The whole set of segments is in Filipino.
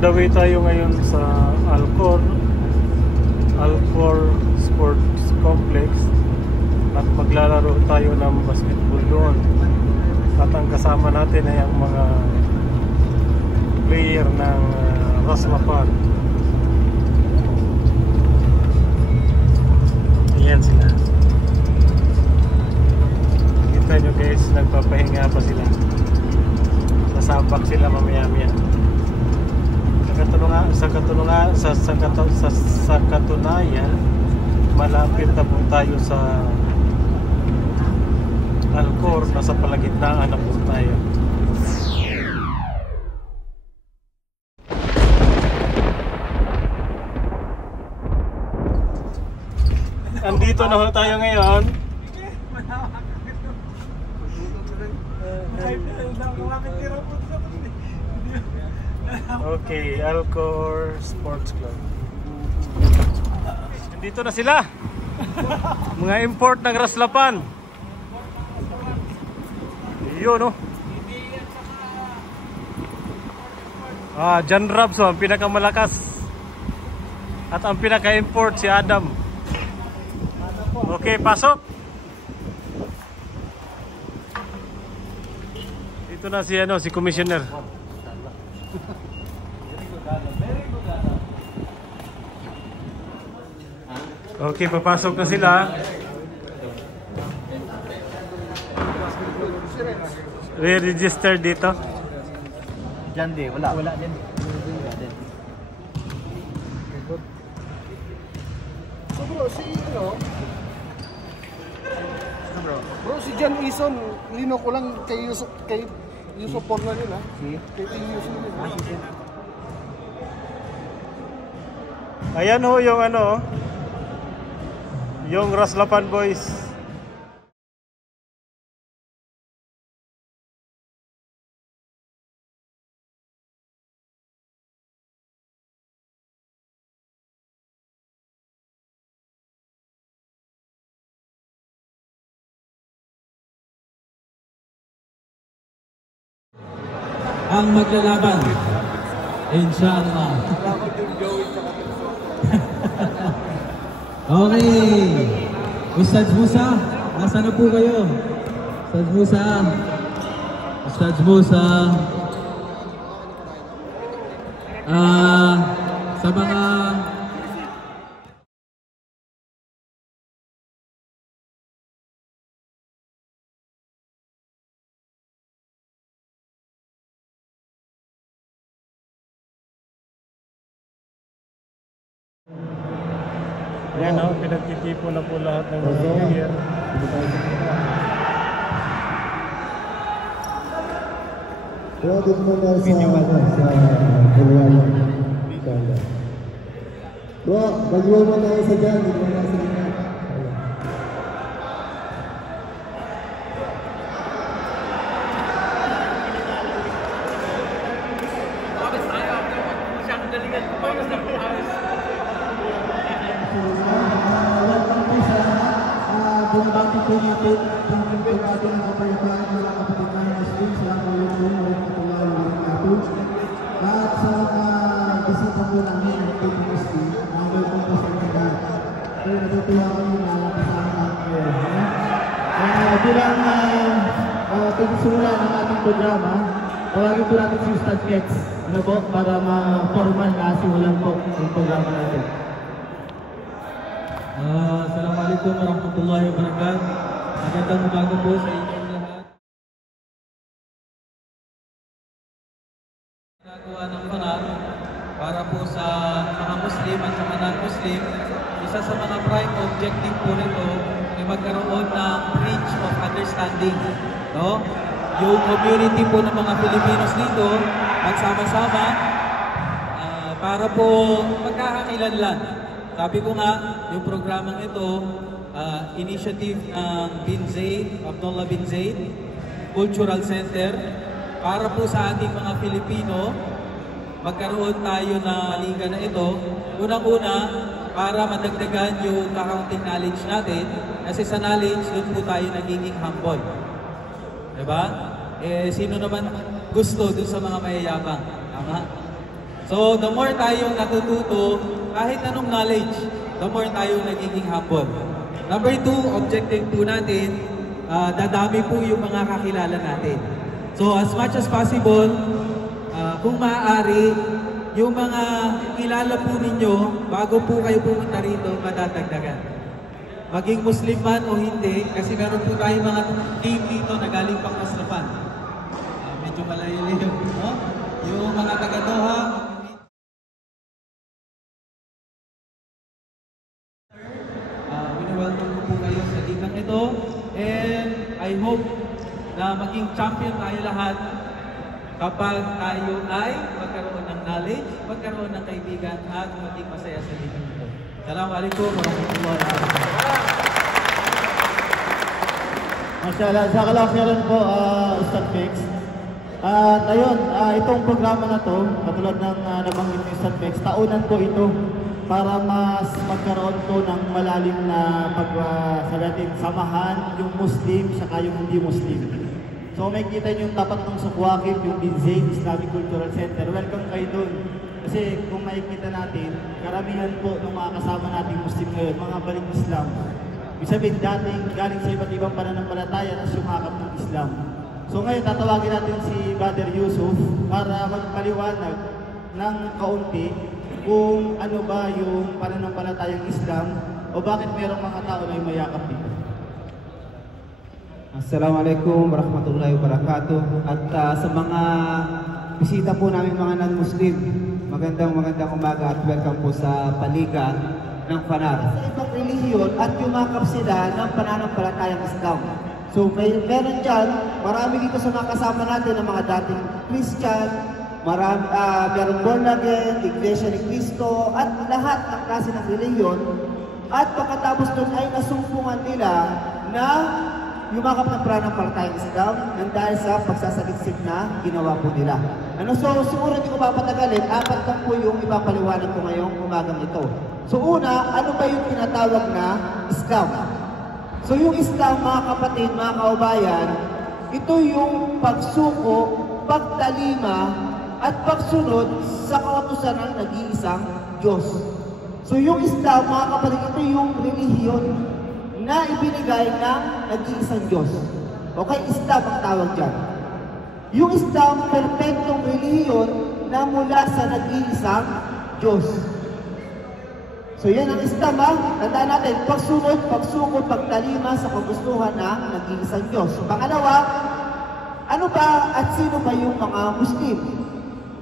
On the way tayo ngayon sa Alcor Sports Complex at maglalaro tayo ng basketball doon. At ang kasama natin ay ang mga player ng Raslapan. Ayan sila. Kita nyo guys, nagpapahinga pa sila. Sasabak sila mamaya-maya. Sa katunayan, malapit na po tayo sa Alcor. Nasa palagitnaan na po tayo. Andito na ho tayo ngayon. Okay, Alcor Sports Club. Nandito na sila. Mga import ng Raslapan. Yun, no? John Rabso, ang pinakamalakas. At ang pinaka-import si Adam. Okay, pasok. Dito na si Commissioner. Okay, papasok na sila. Re-register dito. Diyan di, wala din. So bro, si John Ison, lino ko lang kay Yusuf Porno nila. Kay Yusuf nila. Ayan ho yung yung Raslapan boys. Ang maglalaban, inshallah. Okay, Ustadz Musa, nasa na po kayo? Ustadz Musa, sa mga Ayan o, pinagtitipo na po lahat ng mga player. Grabe mo na sa Puluwanan. Bro, baguhan mo na sa dyan. Hindi mo na sa dyan. Binabati po natin ang ating kapayapaan mga kapatid na Muslim sa Panginoon ng Katulad ng Kapit. At sa bisita po namin ng Team Muslim, welcome po sa inyo. Kaya natutuwa kami na kasama natin. Bilang pagsimula ng ating programa, tawagin po natin si Ustad X para ma-formal na simulan po ang programa natin. Assalamualaikum warahmatullahi wabarakatuh. Magandang umaga po sa inyong lahat. Nagawa ng paraan para po sa mga Muslim at sa mga non-Muslim. Isa sa mga prime objective po nito ay magkaroon ng bridge of understanding. No? Yung community po ng mga Pilipinos dito magsama-sama para po magkakakilanlan. Sabi ko nga, yung programang ito, initiative ng Bin Zaid, Abdullah Bin Zaid, Cultural Center, para po sa ating mga Pilipino, magkaroon tayo na liga na ito. Unang-una, para madagdagan yung accounting knowledge natin, kasi sa knowledge, doon po tayo nagiging humble. Diba? Sino naman gusto doon sa mga mayayabang? Tama? So, the more tayong natututo, kahit anong knowledge, the more tayong nagiging humble. Number 2, objective po natin, dadami po yung mga kakilala natin. So, as much as possible, kung maaari, yung mga kilala po ninyo, bago po kayo pumunta rito, madadagdagan. Maging Muslim man o hindi, kasi meron po tayong mga team dito na galing pang Masrapan. Medyo malayo-layo, no? Yung mga taga-Doha, welcome po kayo sa ligang ito. And I hope na maging champion tayo lahat kapag tayo ay magkaroon ng knowledge, magkaroon ng kaibigan, at maging masaya sa ligang ito. Assalamualaikum warahmatullahi wabarakatuh. Mashallah, jazakallah khairan po, Ustad Bex. At ayun, itong programa na to, katulad ng nabanggit ni Ustad Bex, taunan po ito para mas magkaroon po ng malalim na samahan yung Muslim saka yung hindi Muslim. So may kita nyo yung tapat ng Sukwakib, yung Bin Zaid Islamic Cultural Center. Welcome kayo doon. Kasi kung makikita natin, karamihan po ng mga kasama nating Muslim ngayon, mga balik Islam. Ibig sabihin dating galing sa iba't ibang pananampalataya at sumakap ng Islam. So ngayon tatawagin natin si Brother Yusuf para magpaliwanag ng kaunti kung ano ba yung pananampalatayang Islam o bakit mayroong mga tao na mayakap dito. Assalamualaikum warahmatullahi wabarakatuh. At sa mga bisita po namin mga non-Muslim, magandang umaga at welcome po sa paliga ng Fanar. Sa ibang relihiyon at yumakap sila ng pananampalatayang Islam. So meron dyan, marami dito sa mga kasama natin ng mga dating Christian, meron born again, Iglesia ni Cristo, at lahat ng klase ng relihiyon. At pagkatapos doon ay nasumpungan nila na yumakap ng pananampalatayang Islam nang dahil sa pagsasaliksik na ginawa po nila. So siguro hindi ko papatagalin, 4 lang po yung ipapaliwanag ko ngayong umagang ito. So una, ano ba yung tinatawag na Islam? So yung Islam, mga kapatid, mga kaubayan, ito yung pagsuko, pagtalima, at pagsunod sa kautusan ng nag-iisang Diyos. So yung Islam, mga kapatid, ito yung relihiyon na ibinigay ng nag-iisang Diyos. Okay, Islam ang tawag dyan. Yung Islam, perfectong relihiyon na mula sa nag-iisang Diyos. So yan ang Islam, ha? Tandaan natin, pagsunod, pagsuko, pagtalima sa kagustuhan ng nag-iisang Diyos. Pangalawa, ano ba at sino ba yung mga Muslim?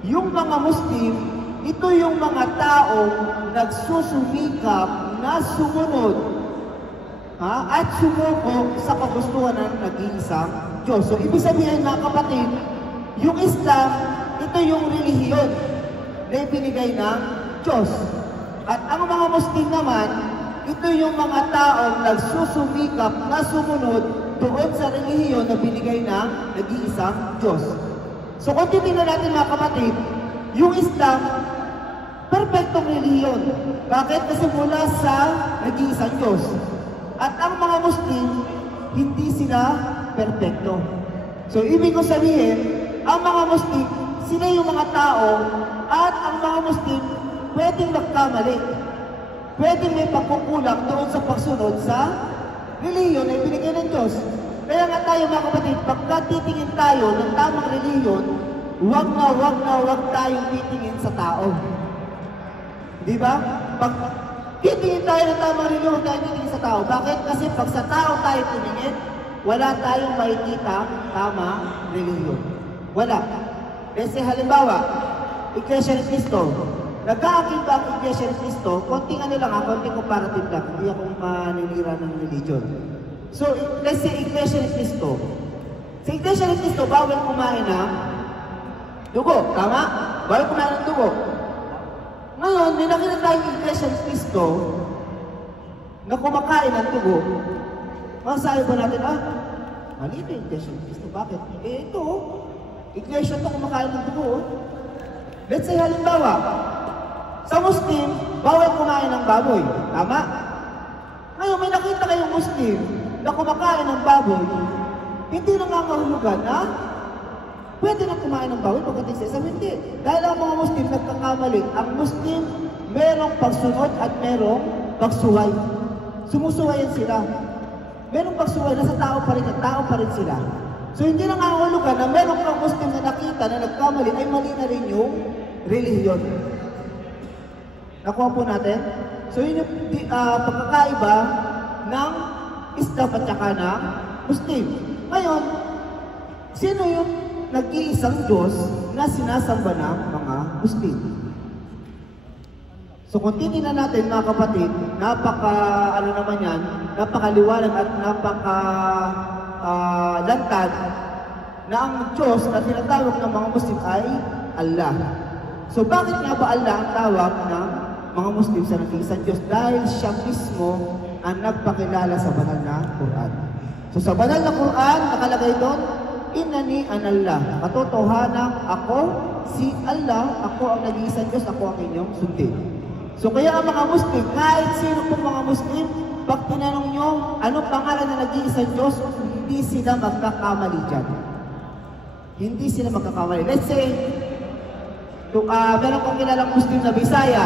Yung mga Muslim, ito yung mga taong nagsusumikap na sumunod at sumuko sa kagustuhan ng nag-iisang Diyos. So ibig sabihin mga kapatid, yung Islam, ito yung relihiyon na ibinigay ng Diyos. At ang mga Muslim naman, ito yung mga taong nagsusumikap na sumunod doon sa relihiyon na binigay ng nag-iisang Diyos. So kung titingnan natin mga kapatid, yung Islam, perfectong relihiyon. Bakit? Kasi mula sa nag-iisang Diyos. At ang mga Muslim, hindi sila perfecto. So ibig ko sabihin, ang mga Muslim, sila yung mga tao, at ang mga Muslim, pwedeng magkamali. Pwedeng may pagkukulang doon sa pagsunod sa relihiyon na ibinigay ng Diyos. Kaya nga tayo mga kapatid, pagka titingin tayo ng tamang relihiyon, huwag tayong titingin sa tao. Di ba? Pag titingin tayo ng tamang relihiyon, huwag tayong titingin sa tao. Bakit? Kasi pag sa tao tayo tumingin, wala tayong makikita tamang relihiyon. Wala. Kasi halimbawa, Iglesia ni Cristo. Nag-aakil ba ang Iglesia ni Cristo? Konting konting comparative lang. Hindi akong maninira ng religion. So, let's say Iglesia ni Cristo. Sa Iglesia ni Cristo, bawal kumain ng dugo. Tama? Bawal kumain ng dugo. Ngayon, may nakita tayong Iglesia ni Cristo na kumakain ng dugo. Masasabi ba natin, mali na Iglesia ni Cristo. Bakit? Ito, Iglesia ito kumakain ng dugo. Let's say, halimbawa, sa Muslim, bawal kumain ng baboy. Tama? Ngayon, may nakita kayong Muslim na kumakain ng baboy, hindi nangangahulugan na pwede na kumain ng bawal pagdating sa isang hindi. Dahil ang mga Muslim nagkakamali. Ang Muslim, merong pagsunod at merong pagsuway. Sumusuwayan sila. Merong pagsuway, nasa tao pa rin at tao pa rin sila. So hindi na nangangulugan na merong kang Muslim na nakita na nagkamali ay mali na rin yung relihiyon. Nakuha po natin? So yun yung pagkakaiba ng Islam at saka ng Muslim. Ngayon, sino yung nag-iisang Diyos na sinasamba ng mga Muslim? So kung titignan natin mga kapatid, napakaliwanag at lantad na ang Diyos na tinatawag ng mga Muslim ay Allah. So bakit nga ba Allah ang tawag ng mga Muslim sa nag-iisang Diyos? Dahil siya mismo ang nagpakilala sa banal na Quran. So sa banal na Quran, nakalagay doon, Innani anallah. Katotohanan ako, si Allah, ako ang nag-iisang Diyos, ako ang inyong sundin. So kaya ang mga Muslim, kahit sino pong mga Muslim, pag tinanong nyo, anong pangalan na nag-iisang Diyos, hindi sila magkakamali dyan. Hindi sila magkakamali. Let's say, meron kong kilalang Muslim na Bisaya,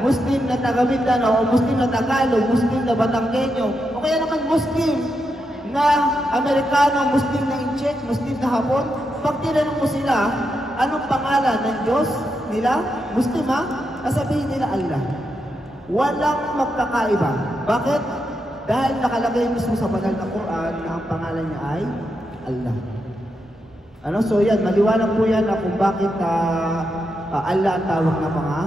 Muslim na taga Mindanao, o Muslim na Tagalog, Muslim na Batanggenyo, o kaya naman Muslim na Amerikano, Muslim na Incheck, Muslim na Hapon. Pag tinanong mo sila, anong pangalan ng Diyos nila? Muslim ha? Sasabihin nila Allah. Walang magkakaiba. Bakit? Dahil nakalagay mismo sa banal na Quran na ang pangalan niya ay Allah. So yan, maliwanag po yan na kung bakit Allah ang tawag ng mga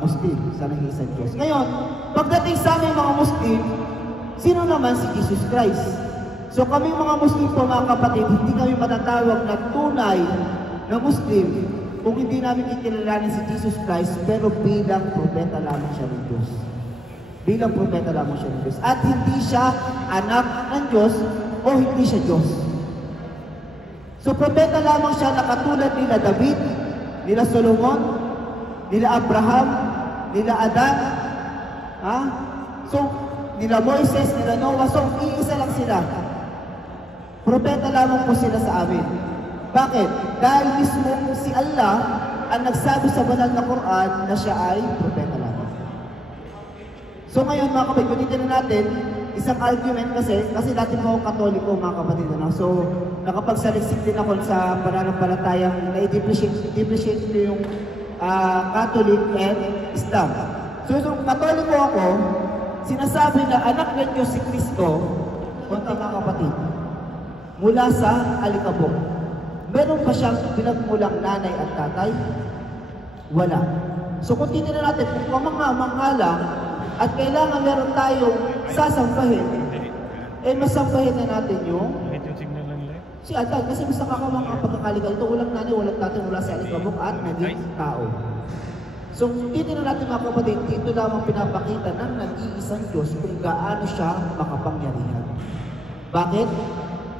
Muslim sa nag-iisang Diyos. Ngayon, pagdating sa aming mga Muslim, sino naman si Jesus Christ? So kami mga Muslim po mga kapatid, hindi kami matatawag na tunay na Muslim kung hindi namin ikilalanin si Jesus Christ, pero bilang propeta lamang siya ng Diyos. Bilang propeta lamang siya ng Diyos. At hindi siya anak ng Diyos o hindi siya Diyos. So propeta lamang siya na katulad nila David, nila Solomon, nila Abraham, nila Adan, so nila Moises, nila Noah, so iisa lang sila. Propeta lamang po sila sa amin. Bakit? Dahil mismo si Allah ang nagsabi sa banal na Quran na siya ay propeta lamang. So ngayon mga kapatid, kung natin, isang argument kasi dati po ako Katoliko mga kapatid. So nakapagsaliksik din ako sa pananampalatayang na-depreciate ko yung Catholic and Islam. So yung Katoliko ako, sinasabi na anak ng Diyos si Kristo, punta mga kapatid, mula sa alikabok. Meron pa siyang pinagmulang nanay at tatay? Wala. So kung titignan natin, kung mamangala at kailangan meron tayong sasampahin, masampahin na natin yung si Adan, kasi mas nakakamang ang pagkakaligal. Ito walang nanay, walang tatay, mula sa alikabok at naging tao. So titignan natin mga kapatid, dito lamang pinapakita ng nag-iisang Diyos kung gaano siya makapangyarihan. Bakit?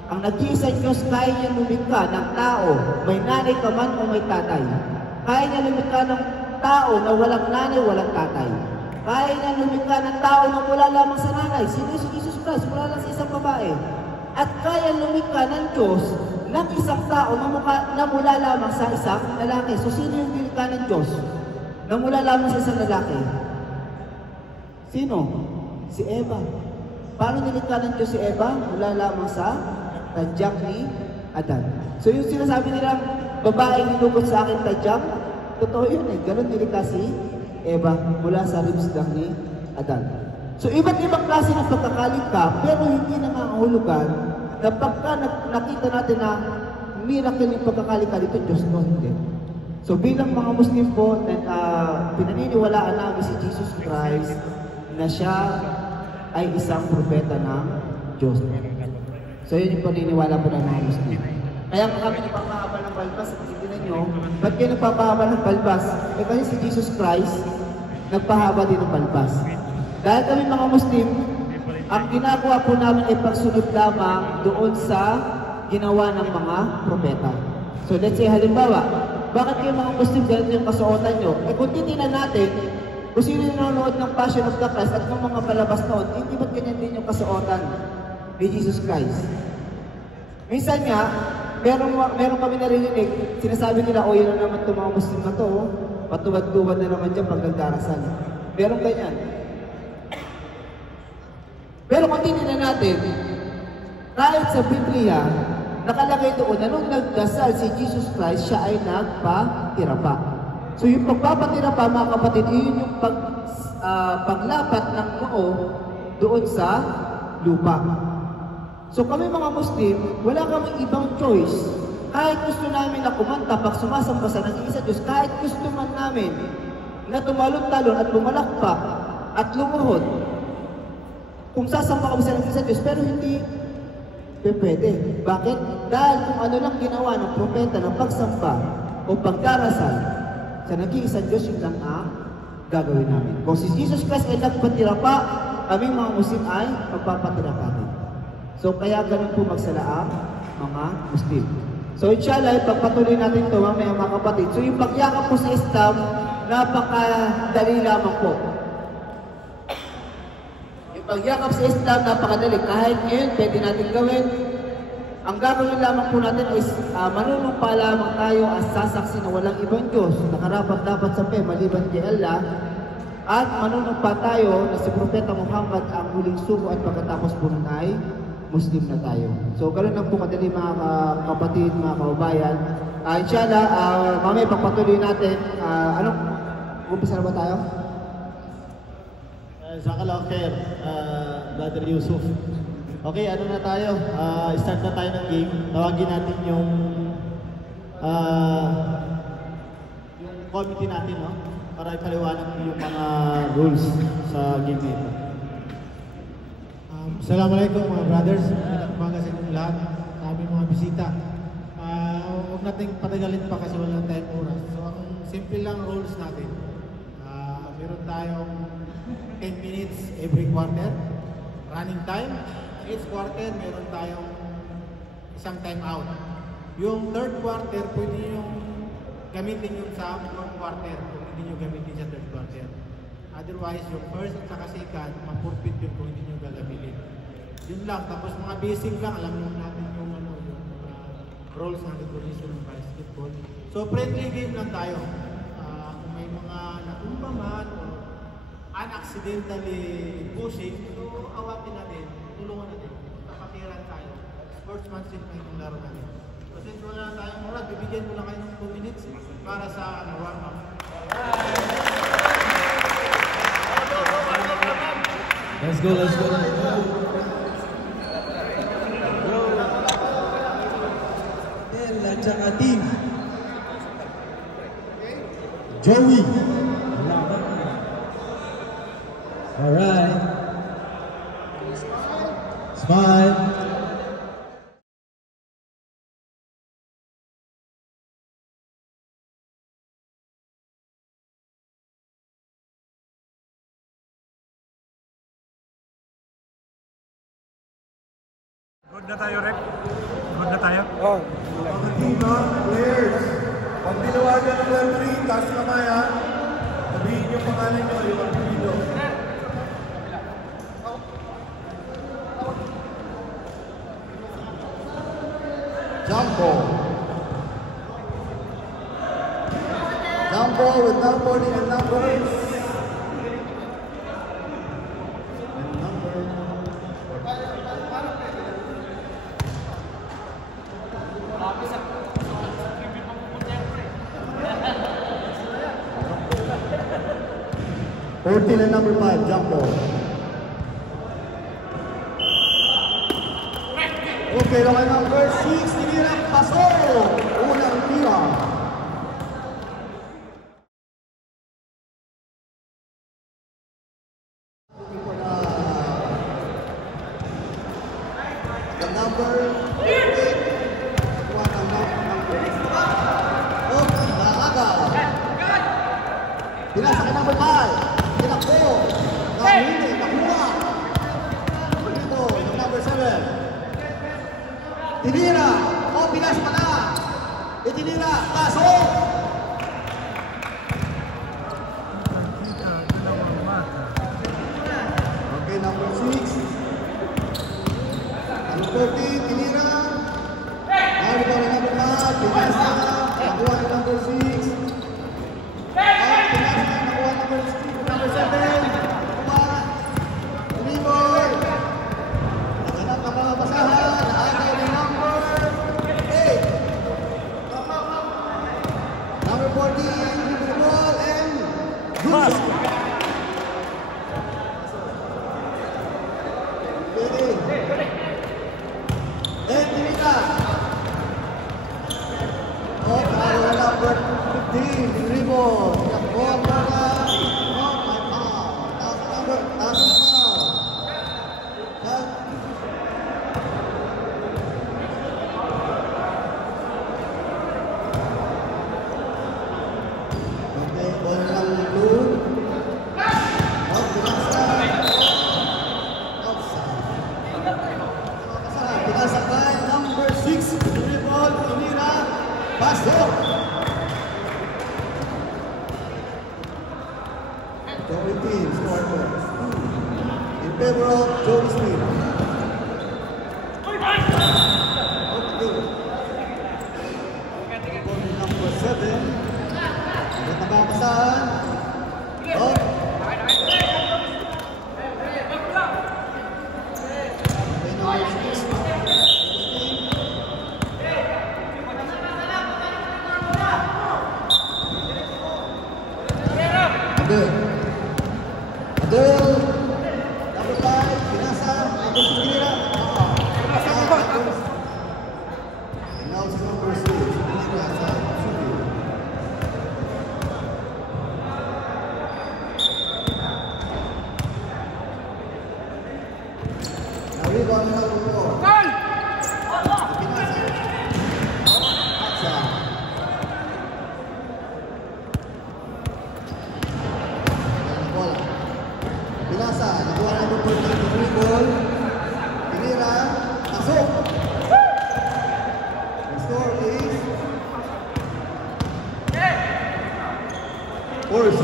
Ang nag-iisang Diyos, kaya niya lumikha ng tao, may nanay ka man o may tatay. Kaya niya lumikha ng tao na walang nanay, walang tatay. Kaya niya lumikha ng tao na mula lamang sa nanay. Sino si Jesus Christ? Mula lang sa isang babae. At kaya lumikha ng Diyos ng isang tao na mula lamang sa isang lalaki. So sino yung nilikha ng Diyos na mula lamang sa isang lalaki? Sino? Si Eva. Paano nilikha ng Diyos si Eva? Mula lamang sa tadyak ni Adan. So yung sinasabi nilang babae nilugot sa akin tadyak, totoo yun Ganon nilikha si Eva mula sa ribs lang ni Adan. So iba't ibang klase ng pagkakalikha, pero hindi nangangahulugan na pagka nakita natin na miracle yung pagkakalikha dito, Diyos no, hindi. So bilang mga Muslim po, pinaniniwalaan namin si Jesus Christ na siya ay isang propeta ng Diyos. So yun yung paniniwala po ng mga Muslim. Kaya kami nagpapahaba ng balbas, tignan nyo, ba't kayo nagpapahaba ng balbas? Kasi si Jesus Christ, nagpahaba din ng balbas. Dahil kami mga Muslim, ang ginagawa po namin ay pagsunod lamang doon sa ginawa ng mga propeta. So let's say halimbawa, bakit kayo mga Muslim ganito yung kasuotan nyo? Kung titignan natin, kung sino nanonood ng Passion of the Christ at ng mga palabas noon, hindi ba't ganyan din yung kasuotan ni Jesus Christ? Minsan nga, meron kami narinig, sinasabi nila, yun na naman itong mga Muslim na to, patuwad-tuwad na naman dyan pag nagdarasal. Meron ganyan. Pero kung tingnan natin, kahit sa Biblia, nakalagay doon na nung nagdasal si Jesus Christ, siya ay nagpatirapa. So yung pagpapatirapa, mga kapatid, yun yung paglapat ng noo doon sa lupa. So kami mga Muslim, wala kami ibang choice. Kahit gusto namin na kumanta pag sumasamba sa nag-iisa Diyos, kahit gusto man namin na tumalon-talon at bumalakpak at lumuhod, kung sasamba kami sa nag-iisa Diyos, pero hindi pwede. Bakit? Dahil kung ano lang ginawa ng propeta ng pagsamba o pagdarasal sa nag-iisa Diyos, yun lang ang gagawin namin. Kung si Jesus Christ ay nagpatirapa, kami mga Muslim ay magpapatirapa din. So kaya ganun po magsalaang mga Muslim. So inshallah, pagpatuloy natin ito mamaya mga kapatid. So yung pagyakap po sa Islam, napakadali lamang po. Yung pagyakap sa Islam, napakadali. Kahit ngayon, pwede natin gawin. Ang gagawin lamang po natin is manunumpa lamang tayo as sasaksi na walang ibang Diyos. Nakarapat dapat sa maliban kay Allah. At manunumpa tayo na si Propeta Muhammad ang huling sugo at pagkatapos po nun ay Muslim na tayo. So, ganoon lang po kadali mga kapatid, mga kaubayan. Inshallah, mamaya pagpatuloy natin. Umpisa na ba tayo? Jazakallah khair, Brother Yusuf. Okay, ano na tayo? Start na tayo ng game. Tawagin natin yung committee natin, no? Para ipaliwanag yung mga rules sa game nito. Assalamualaikum mga brothers, magandang umaga sa inyong lahat, sa aming mga bisita. Huwag natin patagalin pa kasi wala tayong oras. So ang simple lang rules natin, meron tayong 10 minutes every quarter, running time. Each quarter meron tayong isang time out. Yung third quarter, pwede yung gamitin yung sa fourth quarter, pwede nyo gamitin sa third quarter. Otherwise, yung first at saka second, mapurpit yun kung hindi nyo gagamitin. Yun lang. Tapos mga basic lang, alam natin yung rules natin kung gusto ng basketball. So, friendly game lang tayo. Kung may mga natumba man o unaccidentally pushing, so awatin natin, tulungan natin. Kapatiran tayo. Sportsmanship na yung laro natin. So, since wala na tayong oras, bibigyan mo lang kayo ng 2 minutes para sa warm-up. Let's go, let's go, let's go. At saka team. Joey. Alright. Smile. Good na tayo, Rek? Good na tayo? Oh. Mga team, players. Pag tinawagan ng referee, taas kamay ha. Sabihin yung pangalan nyo, yung apelido. Jumbo. Jumbo with numbering and numbers. And number 5, Jumbo. Okay, lang number 6, tinirang paso. Unang tira. The number 8. One ang number 8. Okay, nakagaw. Pinasa kay number 5. Tinakbo. Nakahuli. Nakuha. Dito, yung number 7. Tinira. O, pinas pa na. Itinira. Pasok. Okay, number 6. Number 13. Tinira. Now we go to number for the ball and Pass. Then Dinita. Oh, power number 15, dribble. Oh, my God. That's a foul. Okay, ball number 2. Pinasakay, number 6, dribble, Inira, pasok. Joey team, score first. In favor of Joey Smith. Okay. Number 7. Nagkakabasan. Oh. Adel, number 5, Pinasa, number 6, Kinira. And now it's number 6, Pinasa, Suki. Now rebound number 4. Pinasa. Atsa. Pinasa, nakuha na ito for the dribble. Pinira, pasok. The score is 4-6.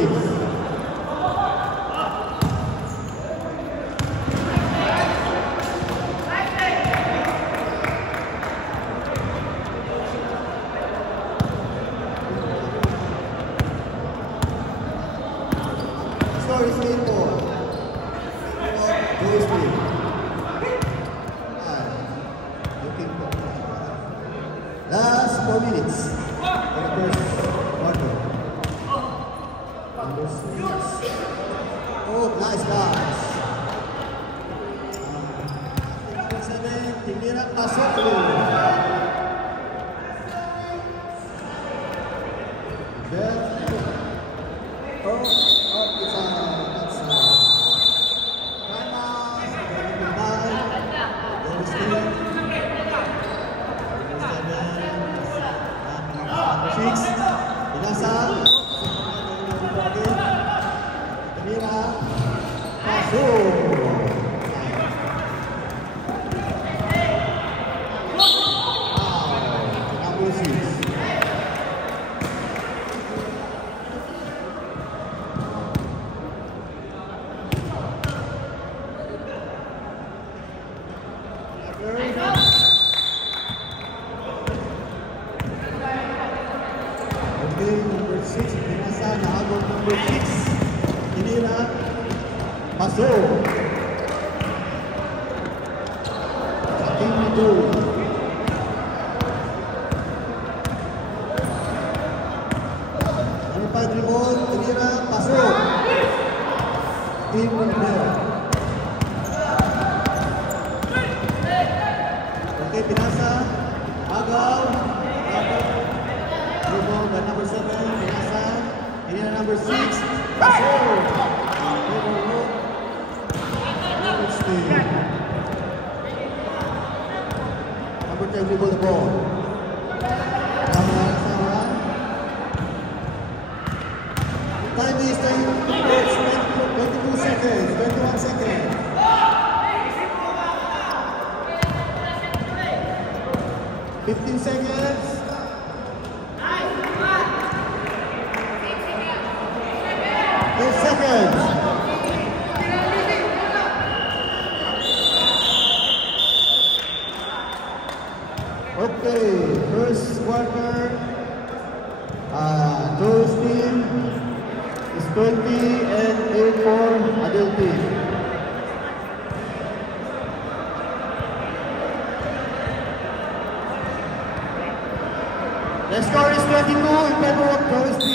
The score is 8-4. Last 4 minutes for the first quarter. Number 6. Oh, nice pass. Number 7, Tinira pasok. Then, it's a Pinasa, Pinira, pasok. Number 6. Okay, number 6, Pinasa, nahabol number 6, Pinira, pasok. Sa team nito. Number 5, dribble, Pinira, pasok. Team nito. Okay, Pinasa, agaw. Dribble by number 7, Pinasa. Pinira, number 6, pasok. Number 10, dribble the ball. Time is 22 seconds, 21 seconds. 15 seconds. 8 seconds. Okay, first quarter. Joe's team is 20 and 8 for Adel team. The score is 22 in favor of Joe's team.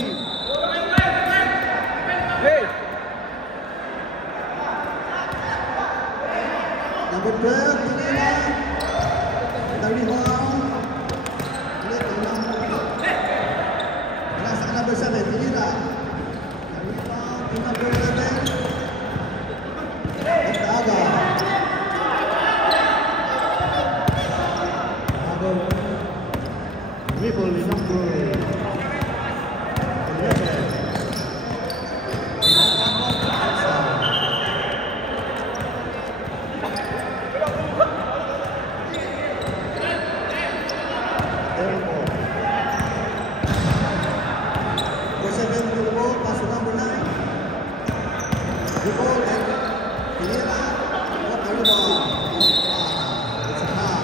with the ball, pass to number 9. The ball and Pineda. What the rebound? It's a foul.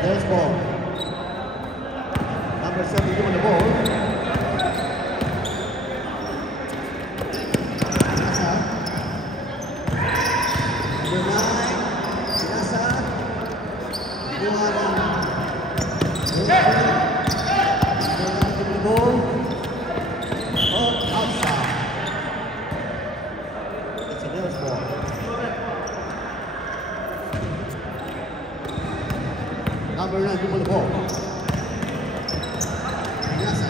There's ball. Number 7 given the ball. Pinasa. Number 9. Pinasa. Buharan. Number 9 given the ball. Oh, outside. It's a Bills ball. Number 9 given the ball. Pinasa.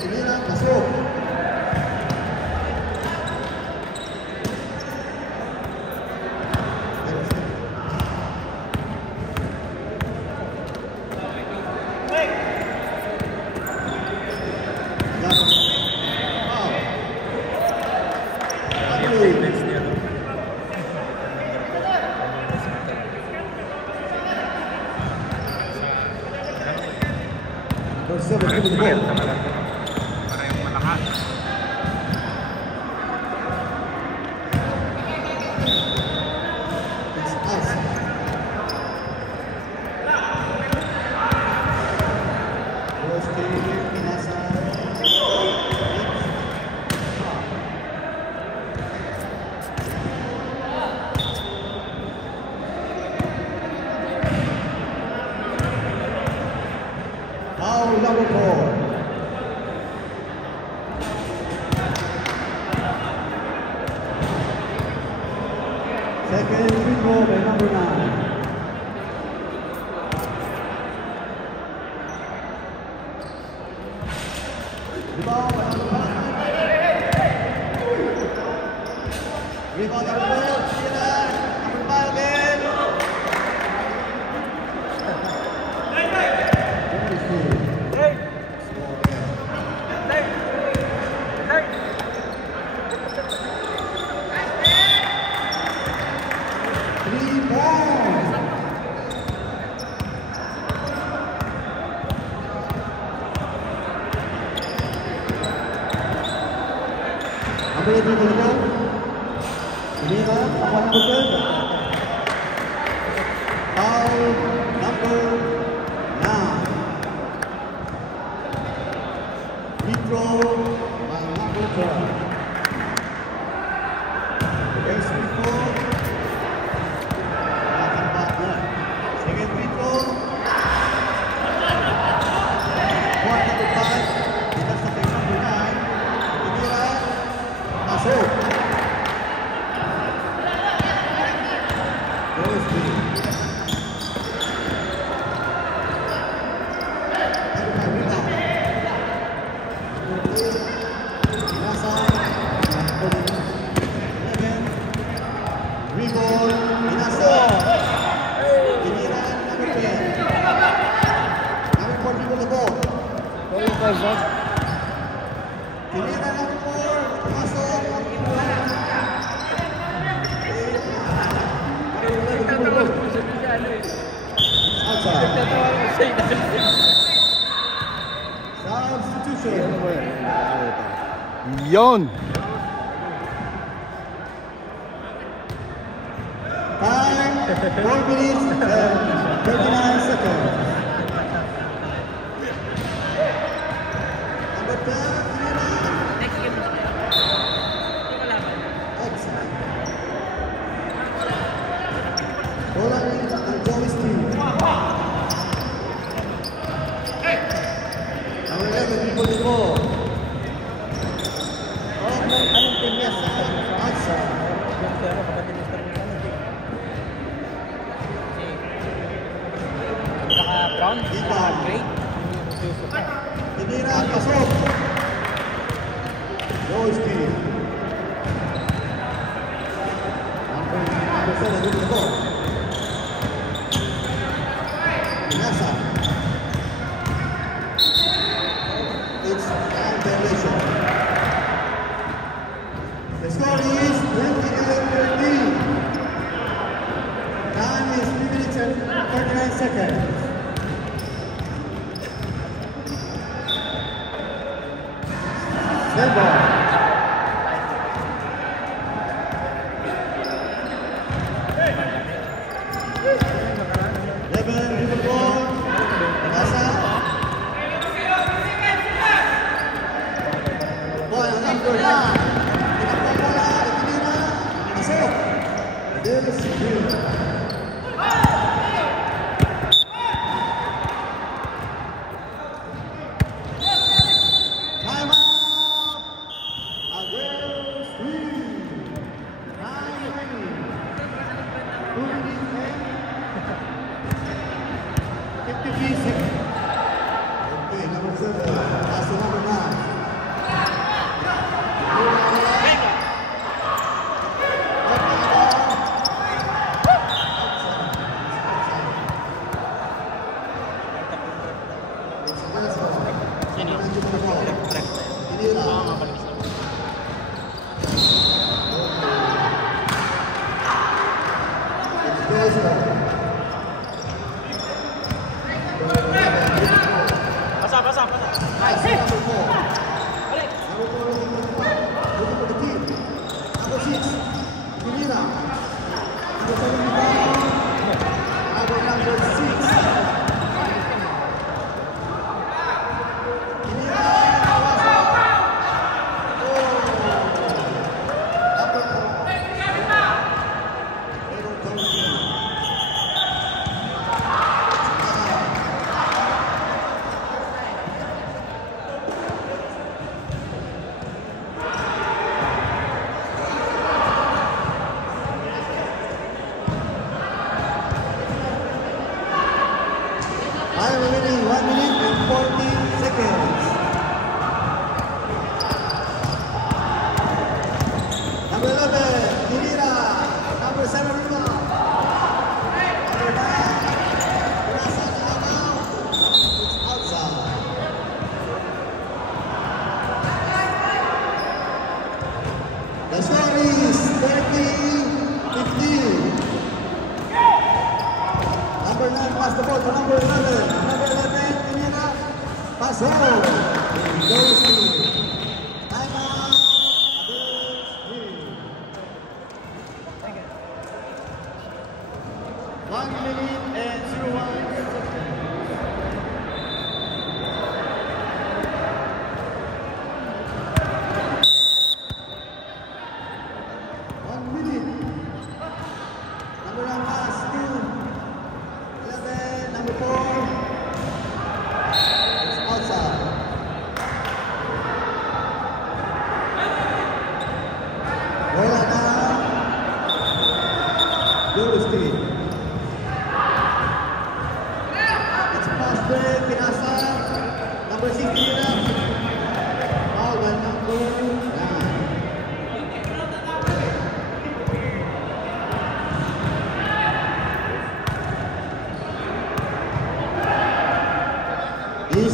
Pinira, masuk. Number 7 given the ball. Para yung malakas. It's outside. Goes to Pinasa. Foul number 4. Second free throw by number 9. Rebound by number 5. Rebound number 12. Number 5 again. Number 8 given the ball. Pinira, number 12. Foul number 9. Free throw by number 12. There's free throw. Nothing but left. Second free throw. Point number 5. Because of the number 9. Pinira. Masuk. Goes to Pinasa. Rebound. Pinasa. Pinira number 10. Number 4 given the ball. Pinira number 4. Masuk. Substitution. Yon! Time 4 minutes and 39 seconds. Great. Tinira, pasok. Wojski. Number 7, good to go. Pinasa. It's time violation. The score is 28-13. Time is 3 minutes and 39 seconds. Stand by.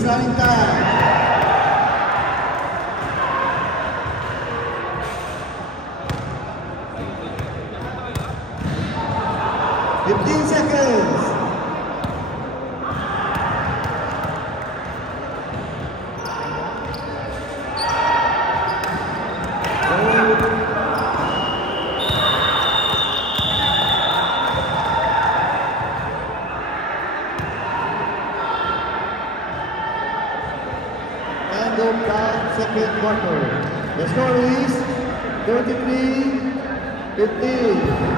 Running time. 15 seconds. Second quarter. The score is 33-15 in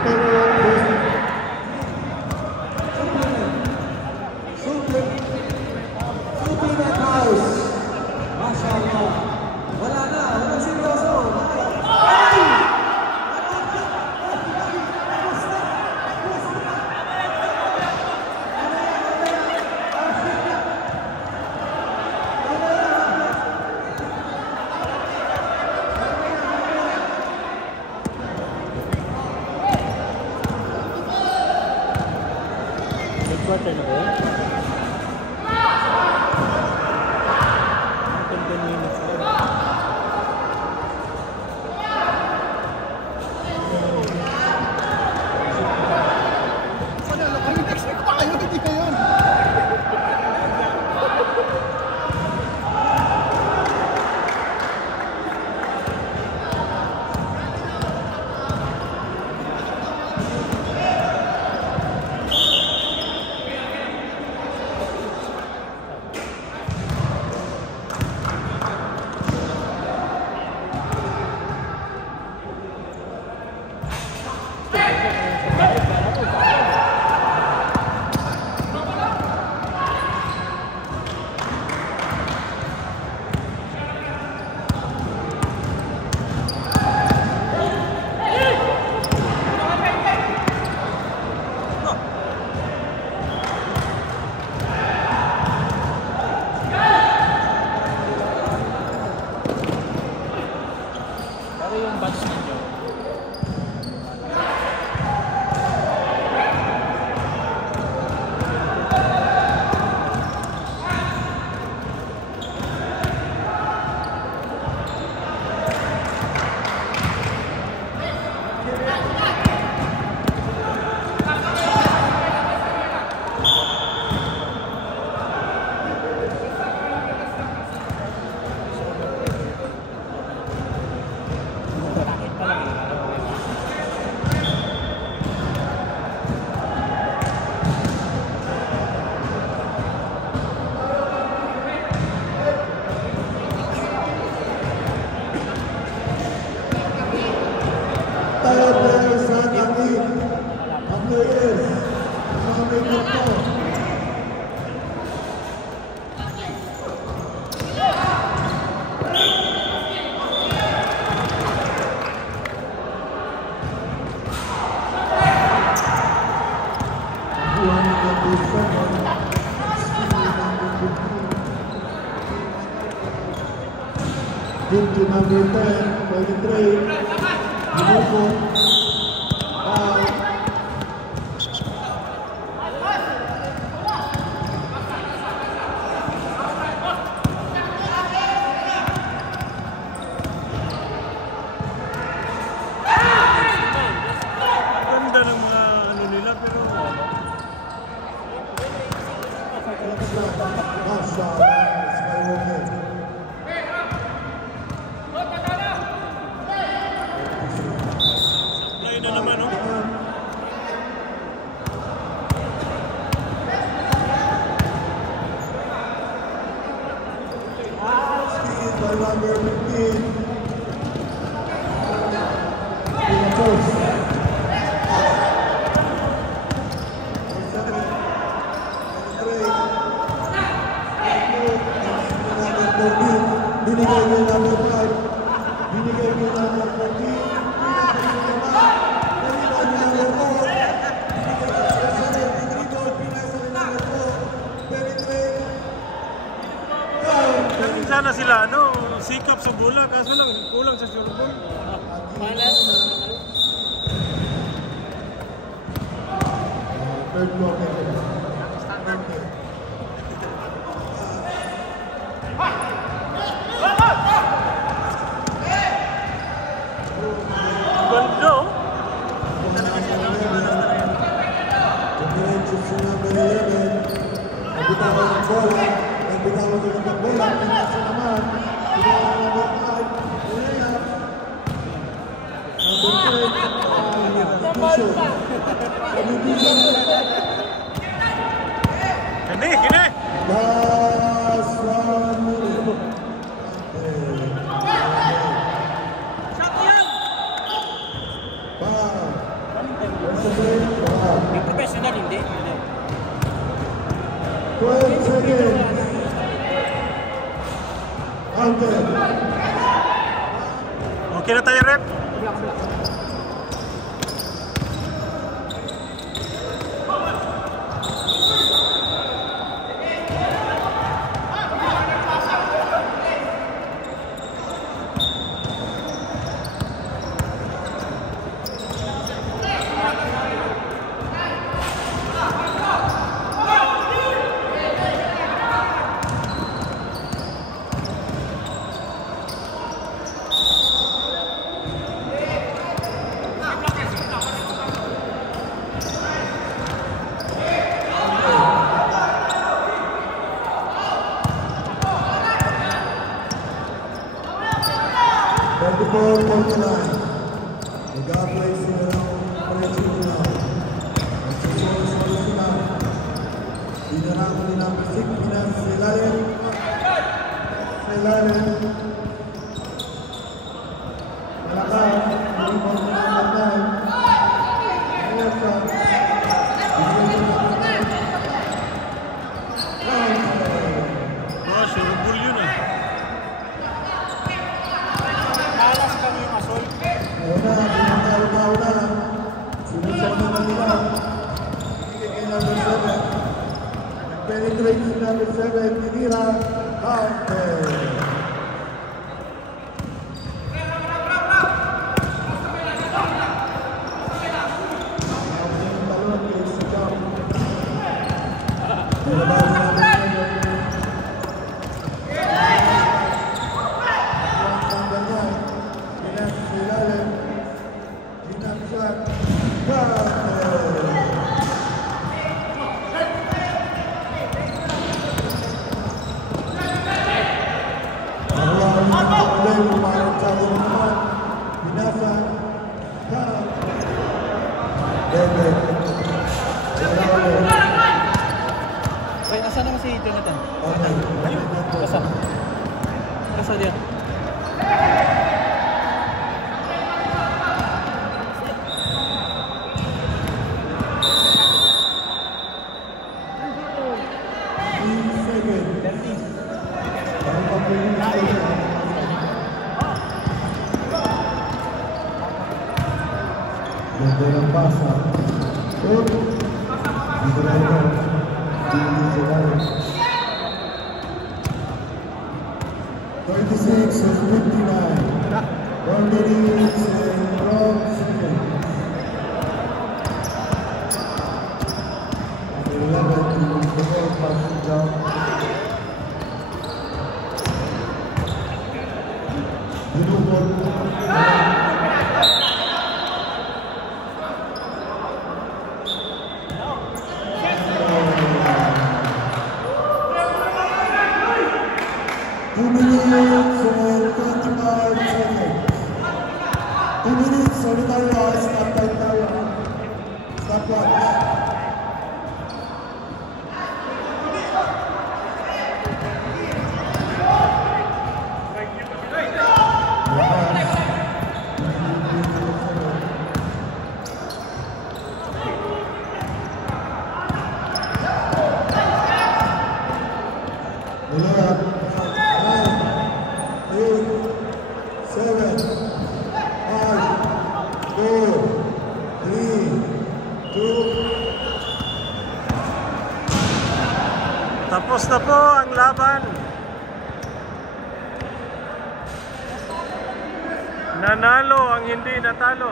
favor of Boston. Super that house. Mashallah. Wala na, wala seryoso. Hit to number 10, 23. Minuto. Ganda ng mga ano nila pero Skywalker. supply na naman, no? Speed by number 15. Pinatos. Binigay niya number 5. Binigay niya number 14. Galing sana sila, ano, sikap sa bola, kaso lang kulang sa sure ball. Third block. Ganda, oh. Diretso sa number 11. Nabitawan ng bola. Nabitawan din ng bola. Pinasa naman. Bitawan ng number 5. Urea. Number 10. Division. Kini, kini! Last 1 minute. Professional, hindi. 12 seconds. Counted. Okay na tayo, rep. Nag-apply sila ng operation nila. Nagsusunod sila. Dinarako ni number 6, Pinas sa ilalim. Sa ilalim. Malakas. Nalipon sa number 9. Ayasa. Oh, sure ball yun, eh. Una, pinatao-tao na. Sinusok na nila. Bigay kay number 7. Nag-penetrate si number 7. Tinira. Counter. Ang balon kay Sikam. Nilabas si number 7. Number 9. Pinas sa ilalim. Ginapshot. Counter. Marlon Marlon umarang sabi naman. Binasa. Counter. Bebe. Wait, asa naman si Jonathan? Okay. Asa? Asa dia? Ganda ng pasa. Oh. Dito na ito. Dito sila. 36. minutes and 59. 1 minute and 12 seconds. And 11 to the ball passing down. The new ball. 2 minutes and 25 seconds. 2 minutes, sorry tayo, stop time tayo. Stop watch. Tapos na po ang laban. Nanalo ang hindi natalo.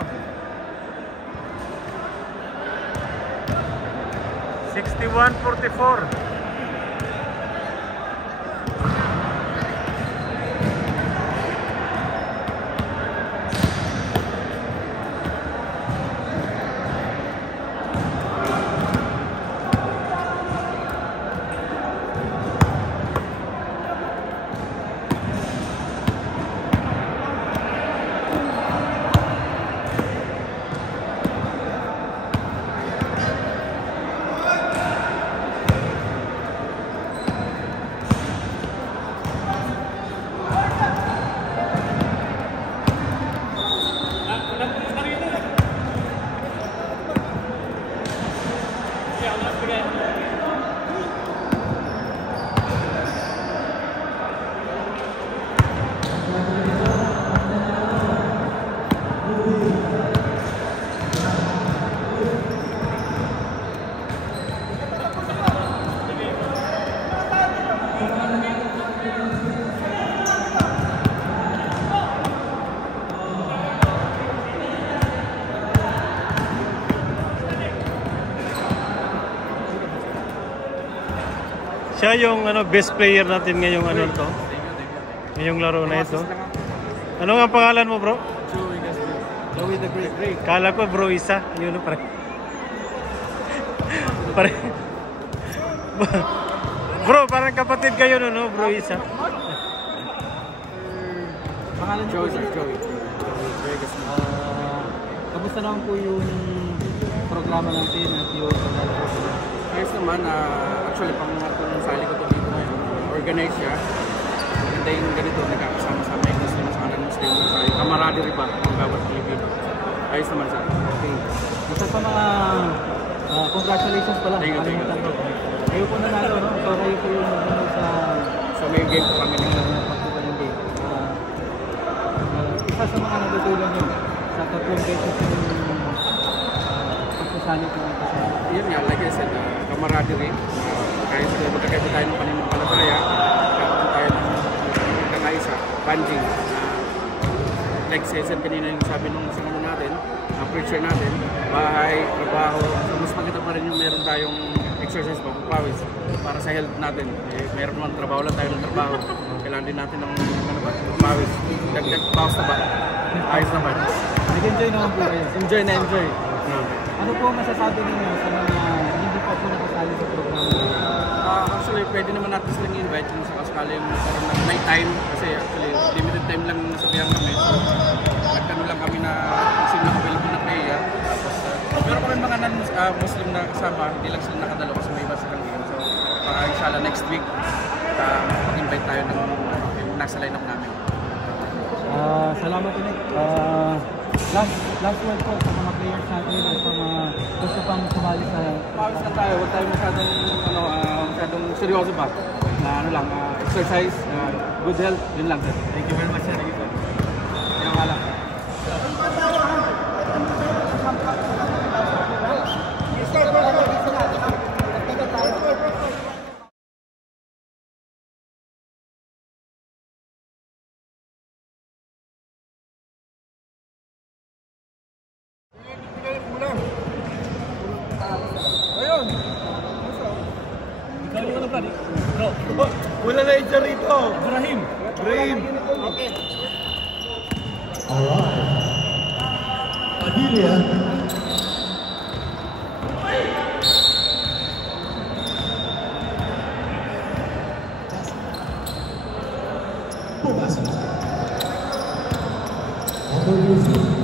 61-44. Siya yung best player natin ngayong to. Ngayong laro na ito. Ano nga pangalan mo, bro? Joey the Great. Kala ko bro isa, yun pare. Pare. Bro, parang kapatid kayo no, bro isa. Pangalan Joey, sir. Joey. Kamusta naman po yung programa natin at yung ayos naman, actually pang sali ko ito dito ngayon, organize siya. Maganda yung ganito, nagkakasama-sama yung Muslim sa non-Muslim. Yung camaraderie ba, ang bawat Pilipino. Ayos naman siya. Okay. Isa pa mga congratulations pala. Thank you. Kayo po nanalo, no? So kayo po yung sa may game po kami ng pagtupan yung game. Isa sa mga natutulong nyo sa tatlong beses yung pagkasali po ng kasali. Yun nga, like I said, camaraderie. Kahit magkakaiba tayo ng pananampalataya, kakaroon tayo ng kakaisa, banding. Like I said kanina yung sabi nung isang natin, preacher natin, bahay, trabaho, mas maganda pa rin yung meron tayong exercise pa, pawis, para sa health natin. Meron naman trabaho lang tayo ng trabaho. Kailangan din natin ng pawis. Dagdag pawis na ba? Ayos naman. Nag-enjoy naman po kayo. Enjoy na enjoy. Ano po masasabi ninyo sa mga hindi pa po nakasali sa programa? Actually, pwede naman natin silang i-invite kung sakasakali yung magkaroon ng night time. Kasi actually, limited time lang nasabihan kami. So, nagkano lang kami na kasi available na player. Tapos, pero kung mga non-Muslim na kasama, hindi lang sila nakadalo kasi may iba silang game. So, inshallah next week, mag-invite tayo ng nasa line-up namin. Salamat ulit. Last word po sa mga players natin at sa mga gusto pang sumali sa... Pawis lang tayo, huwag tayo masyadong seryoso ba? Na exercise, good health, yun lang sir. Thank you very much sir. Yan nga lang. Wala na isa rito. Ibrahim. Okay. Alright. Padilla. Pumasok. Number 2.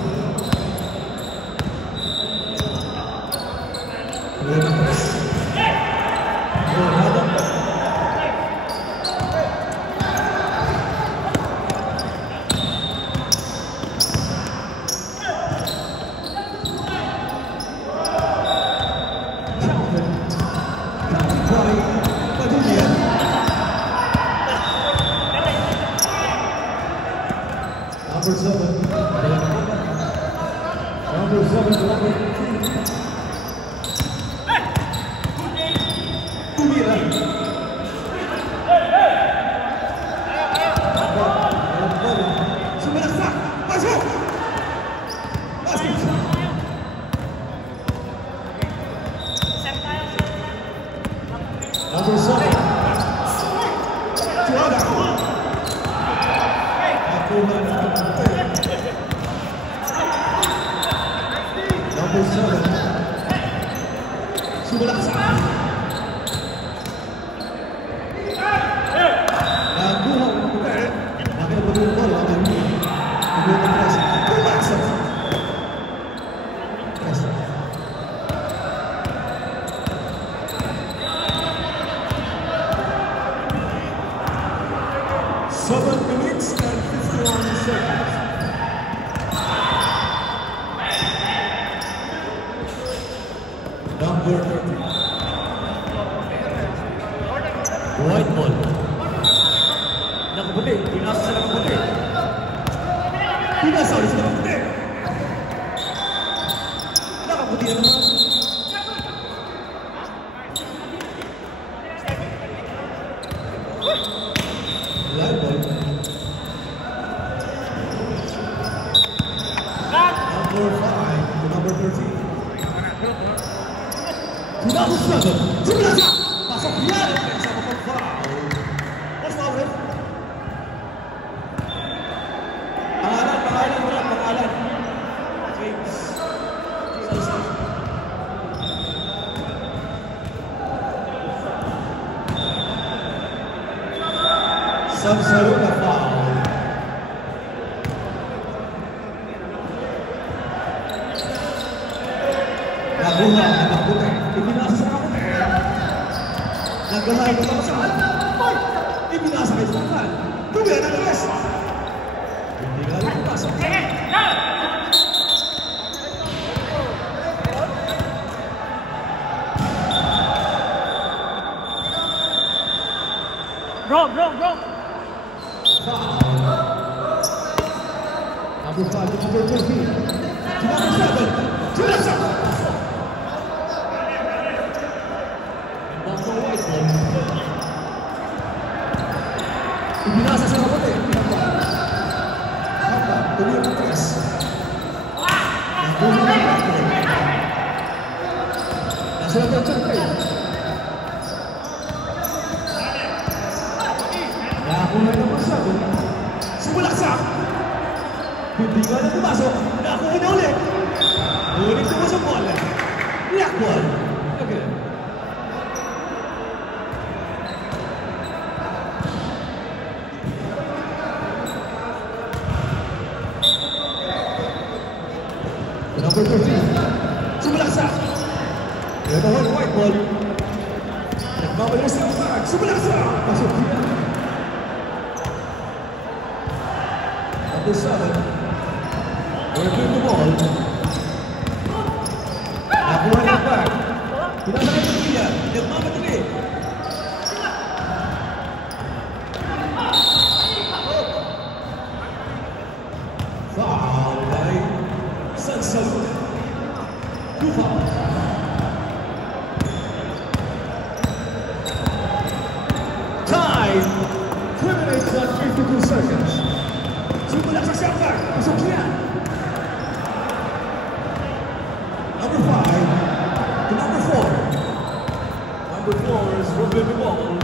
Number 4 is Ruben Wall.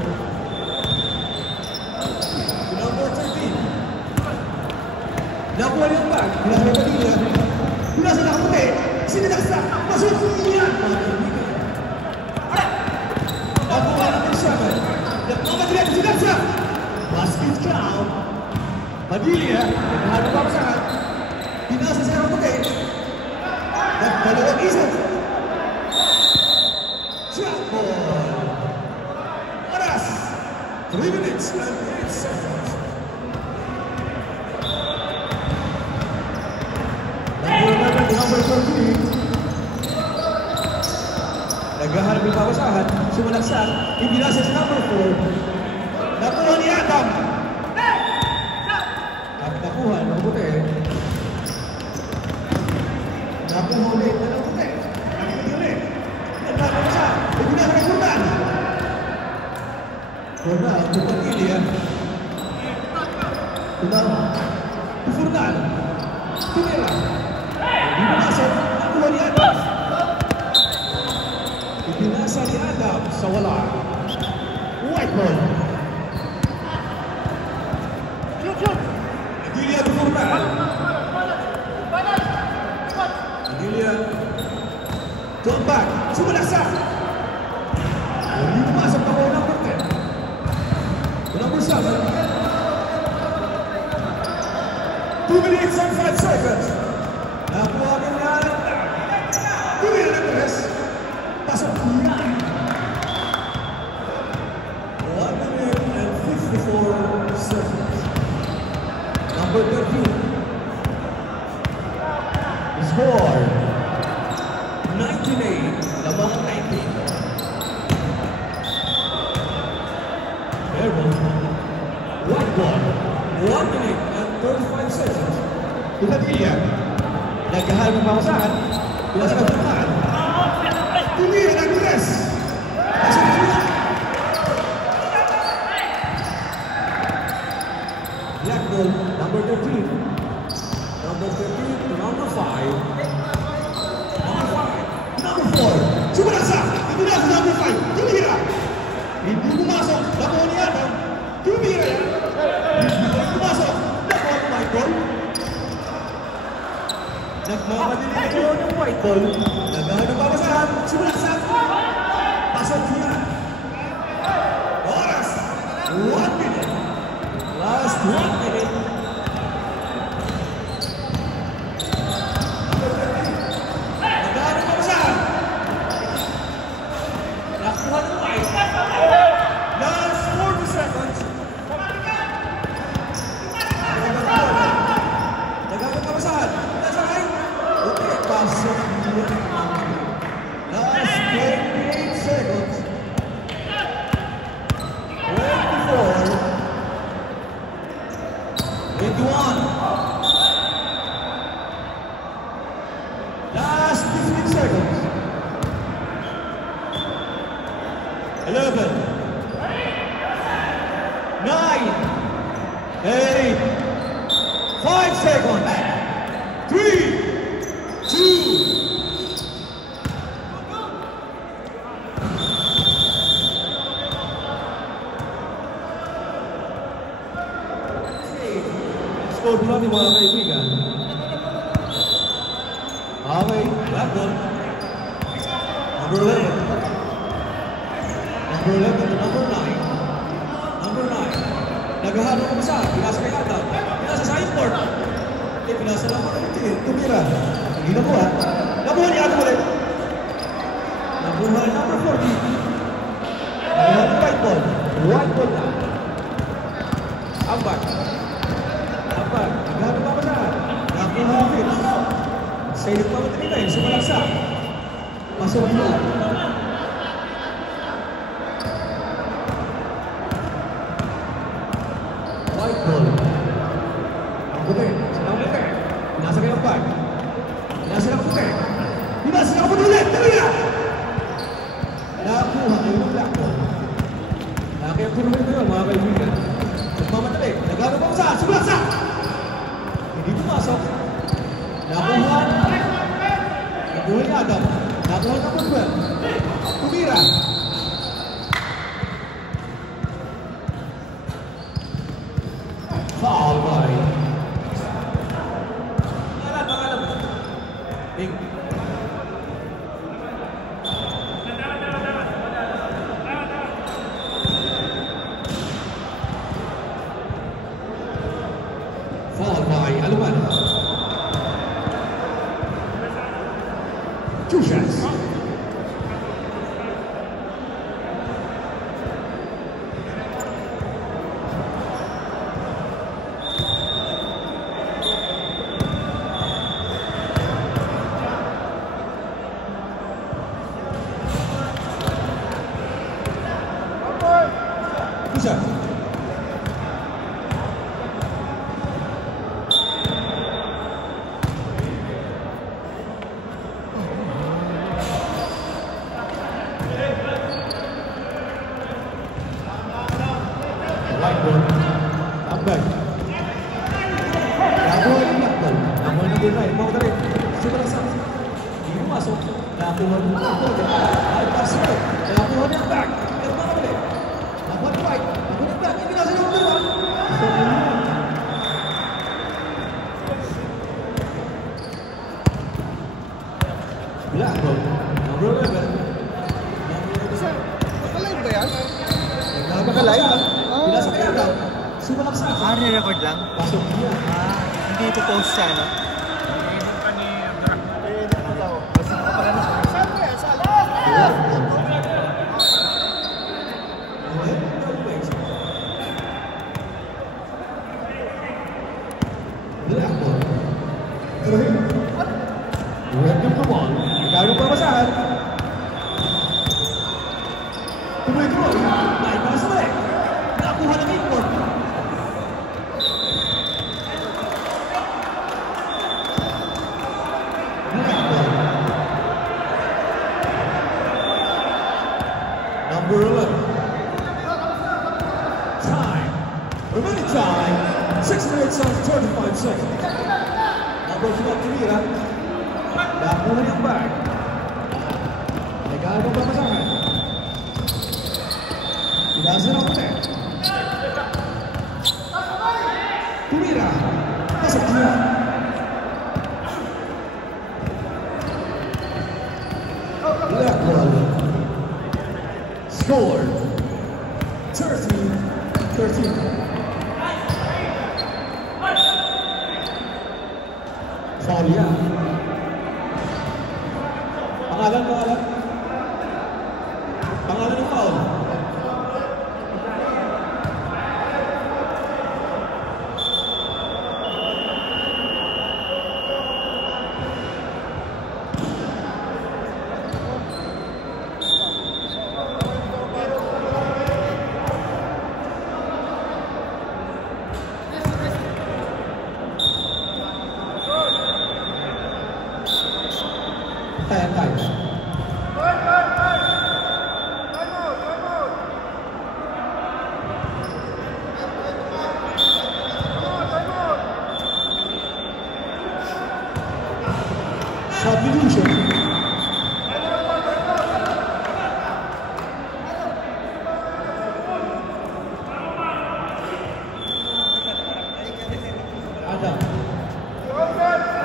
Pagkabasahan. Pinasa yung Padilla. Pinasa na kaputi. Sinitas na. Masuk. Yan. Nakuha na ng Sherman. Nagmamadali ang sinitas na. Basket count. Padilla. Nagmahal na pagkabasahan. Pinasa sa kaputi. Nagdalawang isip. Shot ball. Oras. 3 minutes and 8 seconds. Number 13. Naghahanap yung pabasahan. Sumalaksak. Ibinasa sa number 4. Nakuha ni Adam. At nakuha ng puti. Nakuha ulit ng puti. Nakuha ulit. Nagpapabasahan. Ibinasa kay Jordan. Jordan, Jordan yan. Jordan. Jordan. Tumira. Ibinasa. Nakuha ni Adam. Ibinasa ni Adam sa wala. White ball. Adelia Jordan. Adelia. Turn back. Sumalaksak. Hindi pumasok pa ko number 10. Number 7. 2 minutes and 5 seconds. Nakuha ka na lang. 2 minutes and 3. Pasok niya. 1 minute and 54 seconds. Number 13. Score. 19-8. Lamang 19. Airball. White ball. 1 minute and 35 seconds. Padilla. Naghahanap ng pamasahan. Pinasa ng pamasahan. Tumira ng Gures. Pasok ng Gures. Black ball. Number 13. Number 13 to number 5. Number 5. Number 4. Sumalaksak. Ibinasa number 5. Tumira. Hindi pumasok. Nakuha ni Adam. Tumira yan. Hindi pumasok. Nakuha ng white ball. Nagmamadali ko ng white ball. Naghahanap ng pabasahan. Sumalaksak. Pasok niya. Oras. 1 minute. Last 1 minute. Naghahanap ng pabasahan. Nakuha ng white. Last 40 seconds. Naghahanap ng pabasahan. Okay, pasok niya. Last 28 seconds. 24. 21. Last 15 seconds. 11. 9. 8. 5 seconds. 3. 2. Score po natin mga kaibigan. Okay, black ball. Number 11. Number 11 to number 9. Number 9. Naghahanap ko sa pinasa kay Adam. Pinasa sa import. Pinasa lang ko ng tumira. Hindi nakuha. Nakuha ni Adam ulit. Nakuha number 40. Nakuha ng white ball. White ball na. Ambak. Ambak. Naghahanap pa na. Nakuha ng Fitz. Sa ilip pa matalina yun. Sumalaksak. Pasok mo. White ball. Ang puti. Ang puti. Nasa kayo ang bag. Nasa kayo ang puti. Nasa kayo ang puti ulit. Dali na! Nakuha kayo ng black ball. Nakaya ang tournament na yun, mga kaibigan. Nagmamadali. Nagano pa saan? Sumalaksak! Hindi pumasok. Nakuha. Nakuha ni Adam. Nakuha ng number 12. Tumira. Foul by White ball. Ambag. Nakuha yung black ball. Nakuha na din right. Mau tarik. Simula sa hindi masuk. Nakuha yung black ball. Ay, pasok. Nakuha niya back. Nakuha na ulit. Nakuha yung right. Nakuha yung black. Hindi na sila yung dalawa. Black ball. Number 11. Nakalive ba yan? Nakalive? Pinasa kayo daw. Sumalak sa akin. Record lang? Pasok niya. Hindi ito post siya, no? Welcome to ball. Ikaw yung papasahan. Tuloy-tuloy. Naik para sa balik. Nakuha ng import. Number 11. Time. Remaining time. 6 minutes and 35 seconds. Number 12, Tumira. Nakuha niyang bag. Nagano pa pasangan. Pinasa ng puti. Tumira. Pasok niya. Left ball. Score. 13-13. Foul yan. Pangalan ng foul. Tayo. Substitution.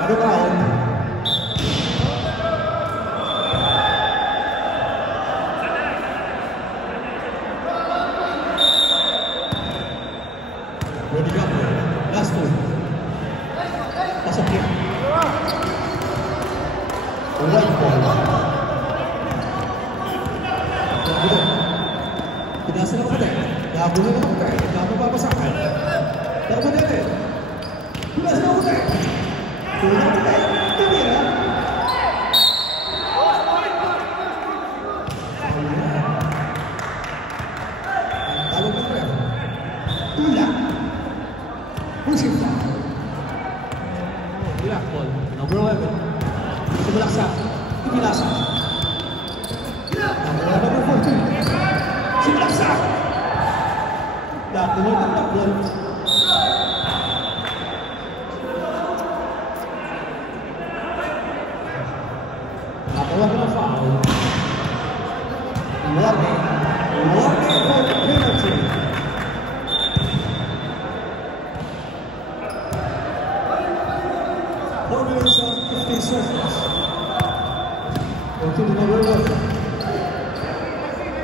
Ada foul. Ready up. Last move. Pasok dia. White ball. Pinasa ng kapatid. Nakabulan ng kapatid. Nakapapasakan. Kapatid. Pinasa ng kapatid. Pinasa ng kapatid. Tumira. Tawag ng ref. Tula. Pushing back. Black ball. Number 11. Sumalaksa. Ipinasa. Number 14. Sumalaksa. Nakuha ng black ball. Nakuha ng foul. Warning for penalty. Minutes and 15 seconds. Into the number 11.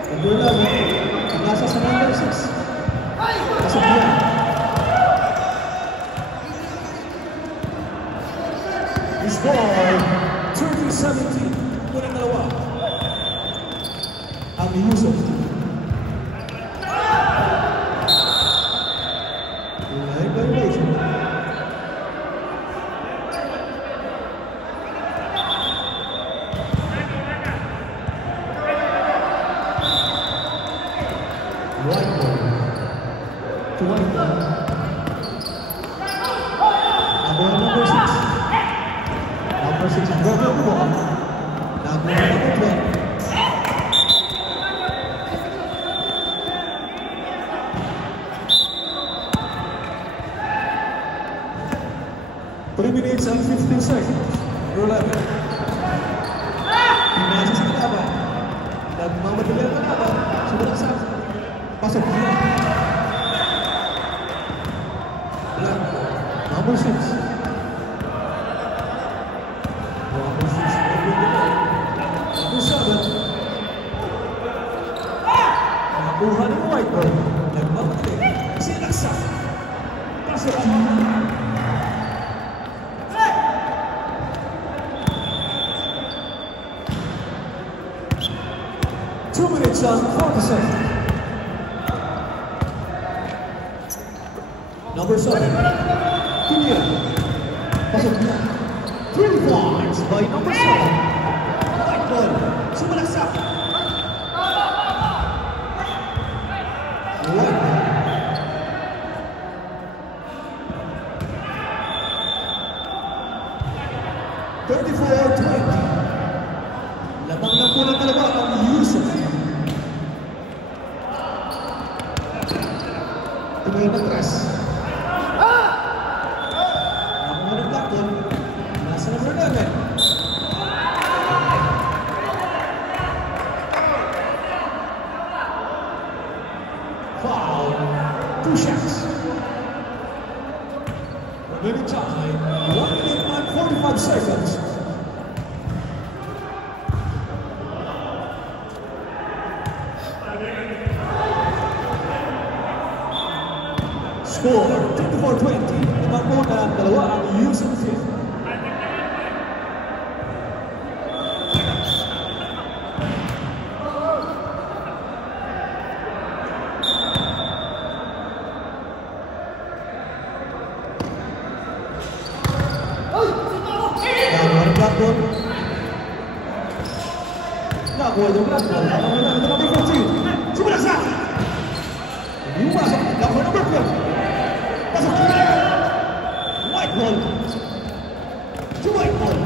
Number 11. Nasa sa number 6. Pasok niya. Score 30-17. Walang dalawa. Ang Yusuf. Line violation. White ball. To white ball. Number 6. Number 6 is broken the ball. Number 12. 3 minutes and 15 seconds. Number 11. Pinasa sa kalaban. Nagmamadali ang kalaban. Sumunod sa pasok niya. Number 6. Number 6. Number 7. Nakuha ng white ball. Nagmamadali. Sinaksak. Pasok niya. 2 minutes and 40 seconds. Number 7. Kilian. Pasok niya. 3 points by number 7. White ball. Sumalaksak. White ball. Lamang lang po ng dalawa ang Yusuf. Tumay matras. Nakuha ng black ball. Nasa number 11. Foul. 2 shots. Remaining time. 1 minute and 45 seconds. Score 24-20. Limang muna ang dalawa ang Yusuf. Nakuha yung black ball. Nakuha ng number 14. Sumalaksak! Pumasok. Nakuha number 12. Pasok niya! White ball. To white ball.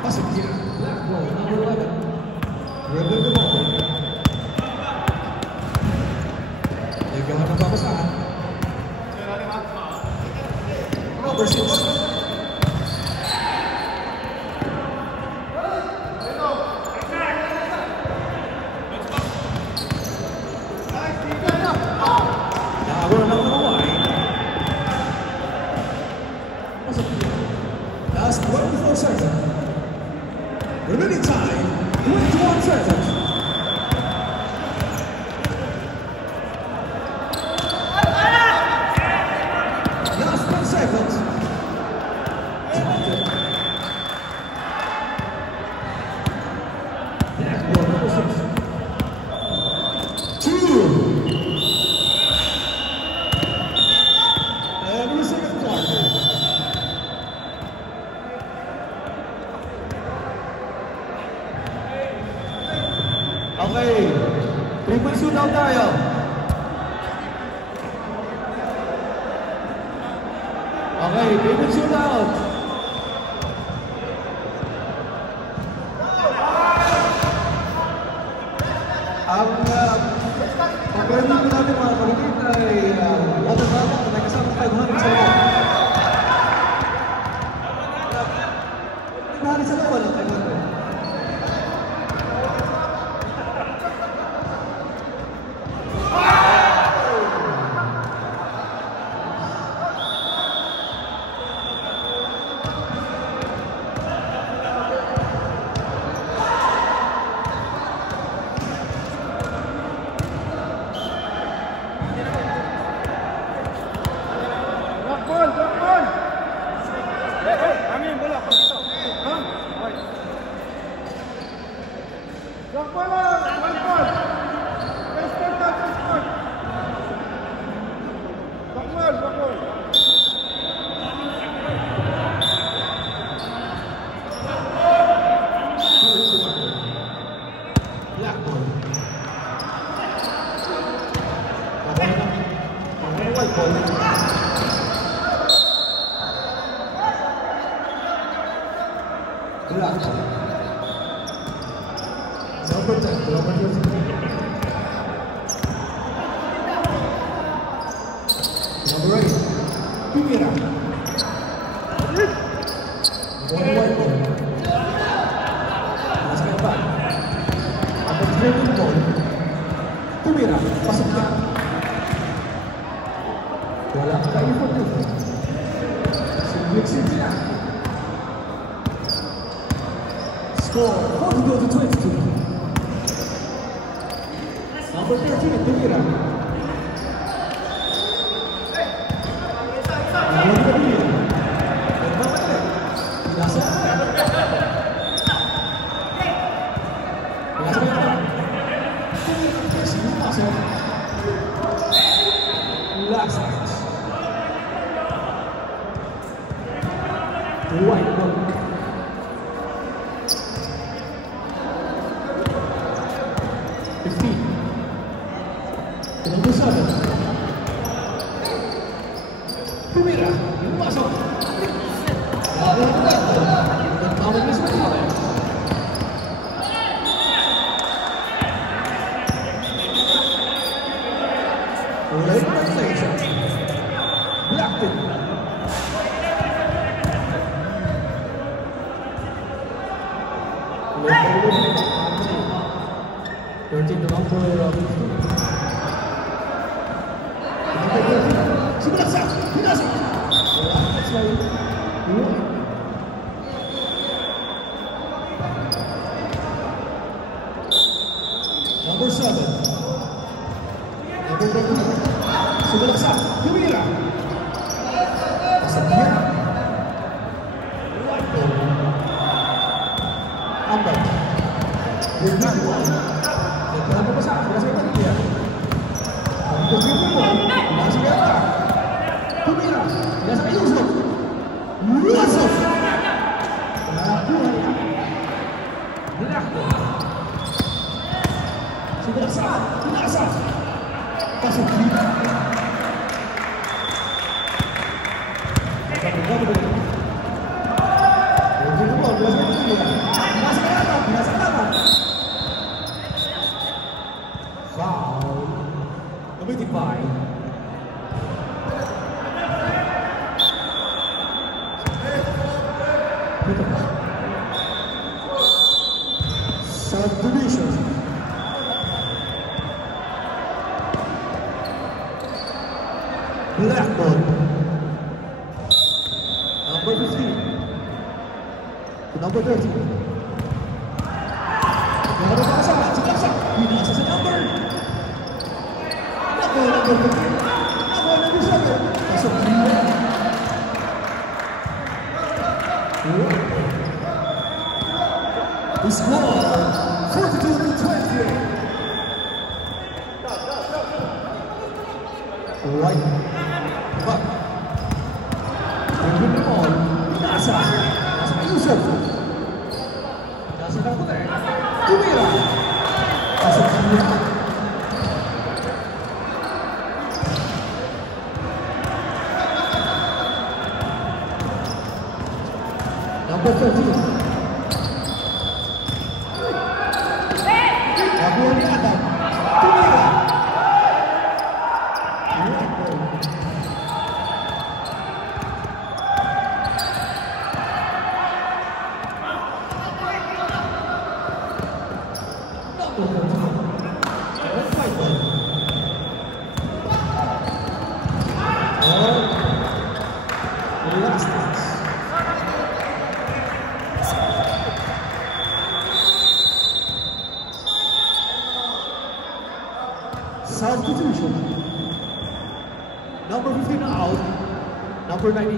Pasok niya. Black ball. Number 11. Rebel the ball. Nagawa ng babasahan. Number 6. Last 24 seconds. Remaining time, 21 seconds. Last 10 seconds. Black ball, number 6. 2. And we second quarter. Okay, 3-point shootout tayo. Okay, 3-point shootout. Ang pag-review natin mga kapatid ay water bottle na may kasama 500 sa loob. 500 sa loob, walang 500. Number 10, Tumira. One white ball. Last man back. Ang training ball. Tumira. Pasok niya. Wala ka-effort dito. Singbik niya. Score 42-22. Number 13, Tumira. White ball. 15. Number 7. Tumira. Yung pasok. Nagtawag na sa pala. Right translation. Blackton. Thirteen the number Subasa. Binasa. That's right. Number 7. Number 13. Subasa. Tumira. Pasaknya. Ambat. Kenapa pasang? Berasa tadi dia. Begitu pun masih ada. Tumira, biasa Yusuf. Yusuf. Belakang. Sudah sah. Pasang kiri. Subdivision. Blackburn. Number 15. Number 13. Binasa sa number. Number 13. Number 7. Pasok kiri. The score 42-20. Right. Back. Bring it on. Binasa. Yusuf. Binasa ng puti. Tumira. Pasok kiri. Number 13. Substitution. Number 15 out. Number 19.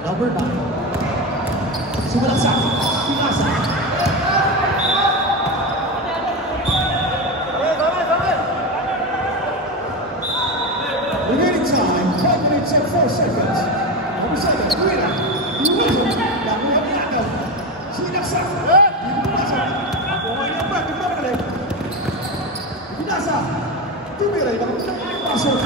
Number 9. Sumalasa. Pinasa. Remaining time 12 minutes and 4 seconds. Number 7. Guida. Sinaksa. Binasa. Tumira. Pasok.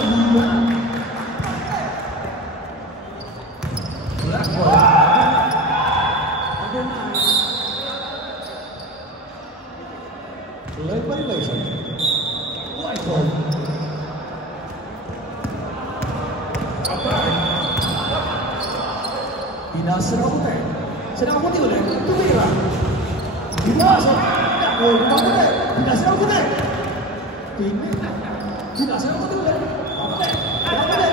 Pinasa ng puti. Sa puti ulit. Tumira. Pinasok. Nakuha ng puti. Pinasa ng puti. Tingin. Pinasa ng puti ulit. Puti. Puti.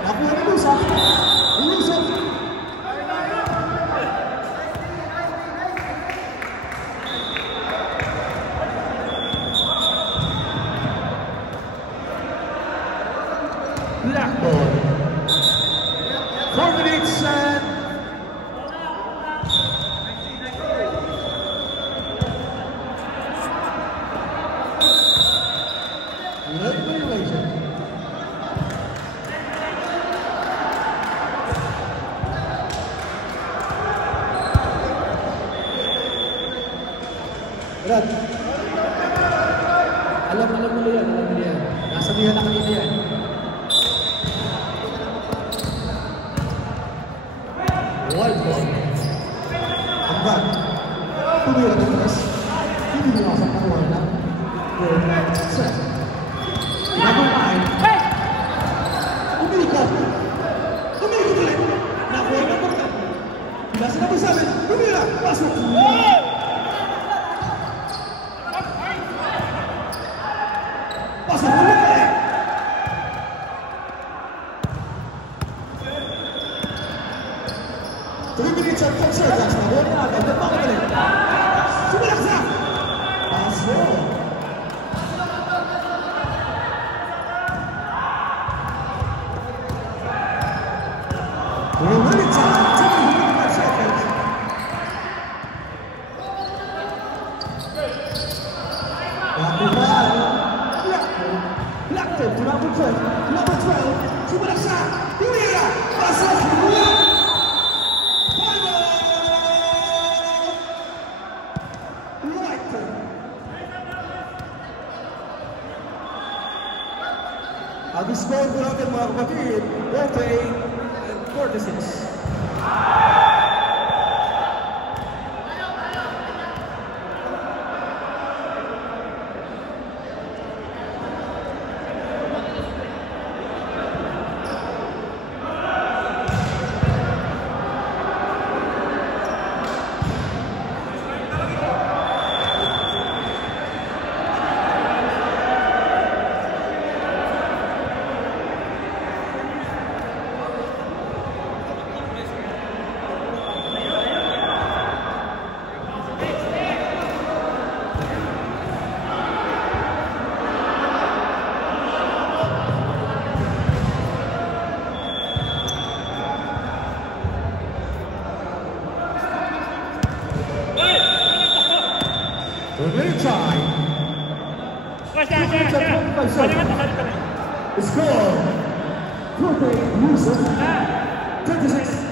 Nakuha ng Yusuf. Yusuf. Blackball. 4 minutes and regulation. Brad, alam mo yan. Nasabihan na kanina yan. White ball. Agad. Tumira ng press. Hindi nilasan ng wala. Set. Nabuhay. Umilikot. Umilikot ulit. Nakuha ng portal. Nasa na ba sa amin? Tumira. Pasok. Pasok ulit. 3 minutes and 10 seconds. Nakuha na agad. Napakabalik. Sumalaksa. Pasok. Minutes and 10 seconds. Nakuha. Blackton to number 12. Number 12. Sumalaksa. Tumira. Pasok. Ang score po natin mga kapatid, 48 and 46. The score, 48 Yusuf, 26.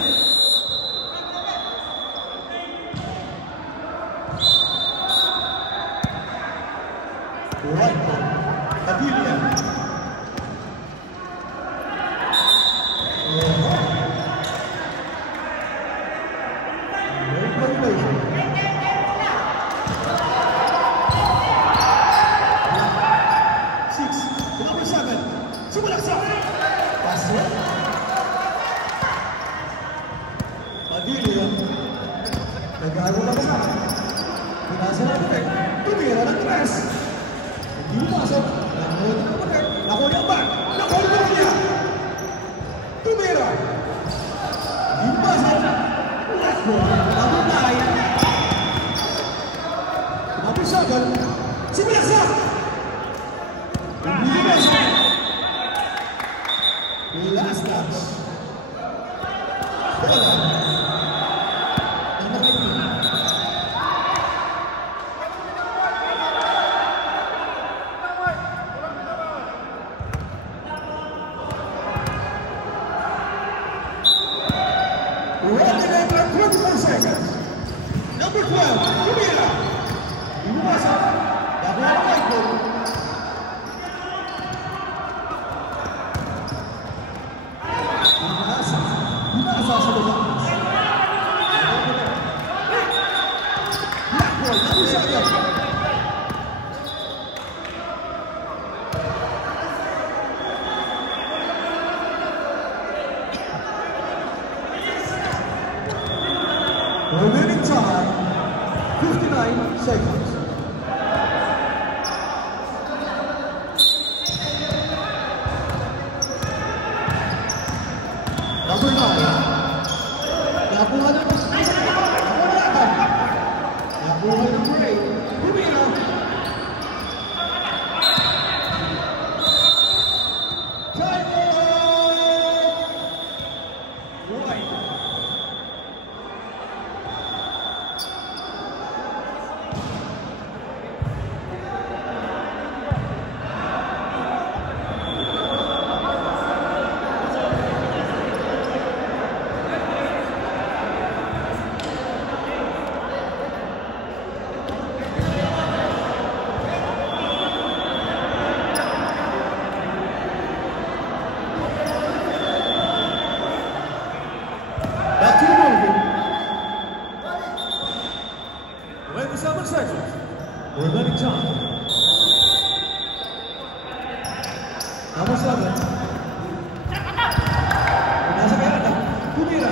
Right ball, Adelia. Regulation. Number 7, Sumalaksa. Pasok. Adelia. Nag-aaral na basa. Pinasa na perfect. Tumira ng 3. Hindi pasok. Nakuha ng perfect. Nakuha ng back. Nakuha ng niya. Tumira. Hindi pasok. Let's go. Number 9. Number 7, Sumalaksa. Last dance. Bola. Number 18. Running over 24 seconds. Number 12, Tumira. Inuwasa. Double right goal. Remaining time, 59 seconds. Number 9. Nakuha number 8. Humira. Remaining time. Number 7. Nasa kaya na. Humira.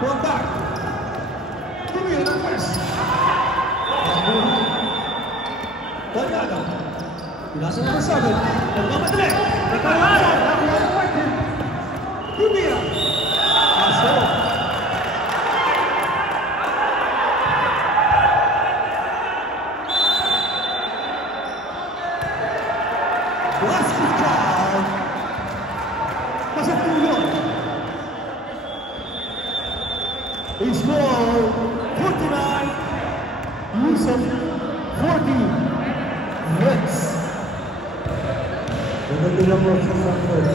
Pull back. Humira ng press. Baliada. Nasa number 7. Nagmamadali. Nagkaroon. Humira. It's score 49, Yusuf 40, Reds. Maganda lang mo sa Sanford.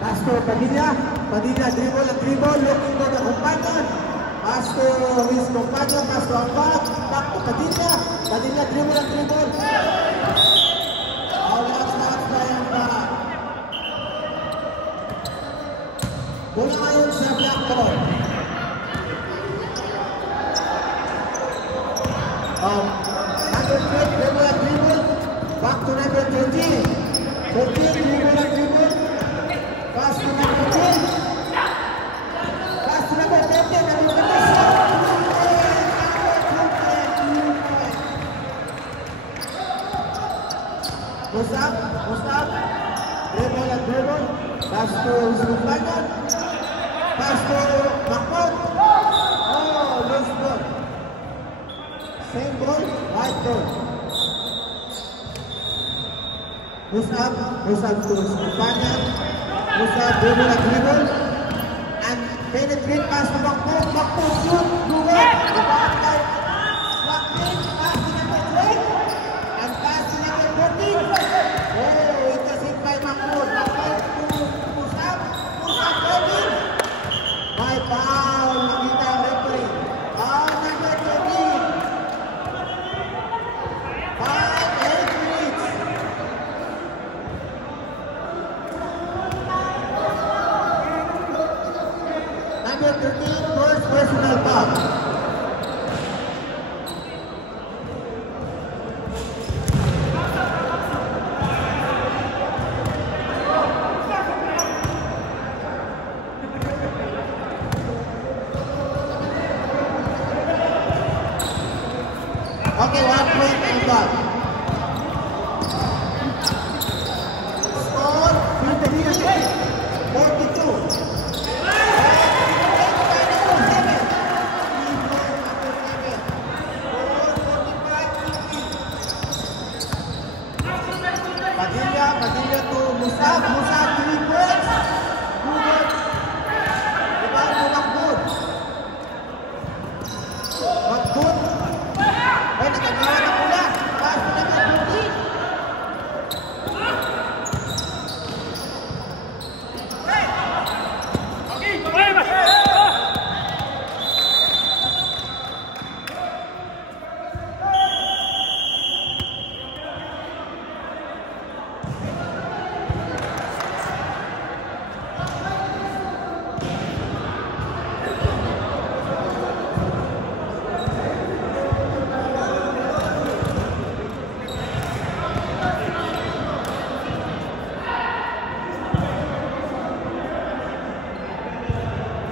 Pastor Padilla dribble, looking for the companion. Pastor his companion, Pastor Ambag, back to Padilla dribble. Lakas by Ambag. Bola ngayon sa Blackboard. Number 12, dribble, back to number 13. 14, dribble. Pass to number 10. Pass to number 10. Musab. Dribble. Pass to his companion. Pass to Mahmoud. Oh, loose ball. Same ball, right ball. Musab to his companion. Musab dribble and penetrate pass to Mahmoud. Mahmoud shoot, do it. Pass to number 12 and pass to number 14. Oh, intercept by Mahmoud. Mahmoud to Musab. Musab holding. By foul, nakita ang referee. Foul number 13. 5-8 minutes. Number 13, first personal foul. Okay, 1 point and back. Score 42. Padilla to Musab 3 points. Rebound to Mahmoud. Ay, nakagawa na pula. Pass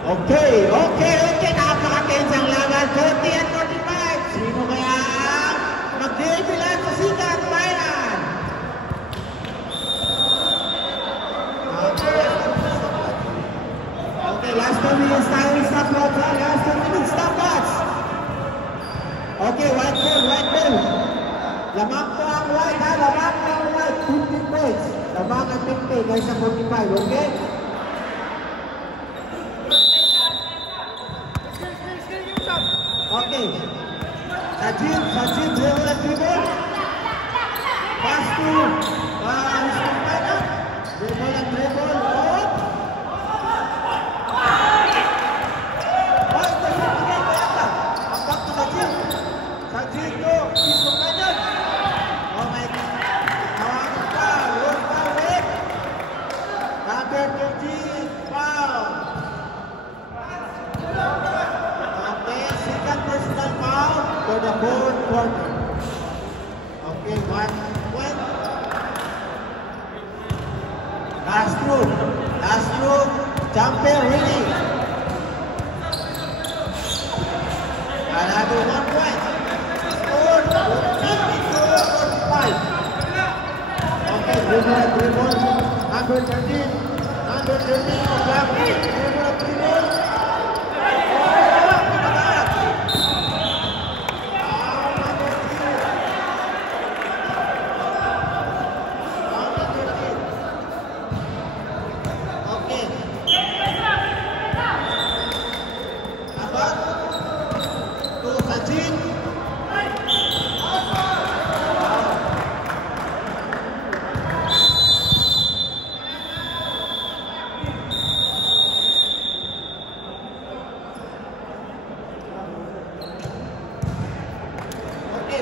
Okay. Napaka-tensang laban. 40 at 45. Sino kaya ang magdibilan sa sikat bayan? Okay, last 2 minutes tayo stop watch. Last 2 minutes stop watch. Okay, white ball. Lamang po ang white ha. Lamang po ang white. 15 points. Lamang ang 50 kaysa 45. Okay? Okay. Sajid, dribble and dribble. Pass to his companion. Dribble and dribble. Back to Sajid. Sajid to his companion. Oh my God. Foul. Number 13, foul. Personal foul for the fourth quarter. Okay, 1 point. Last room, jumper ready. Another 1 point. Score 52-45. Okay, dribble. Number 13 of Blackwood. Dribble.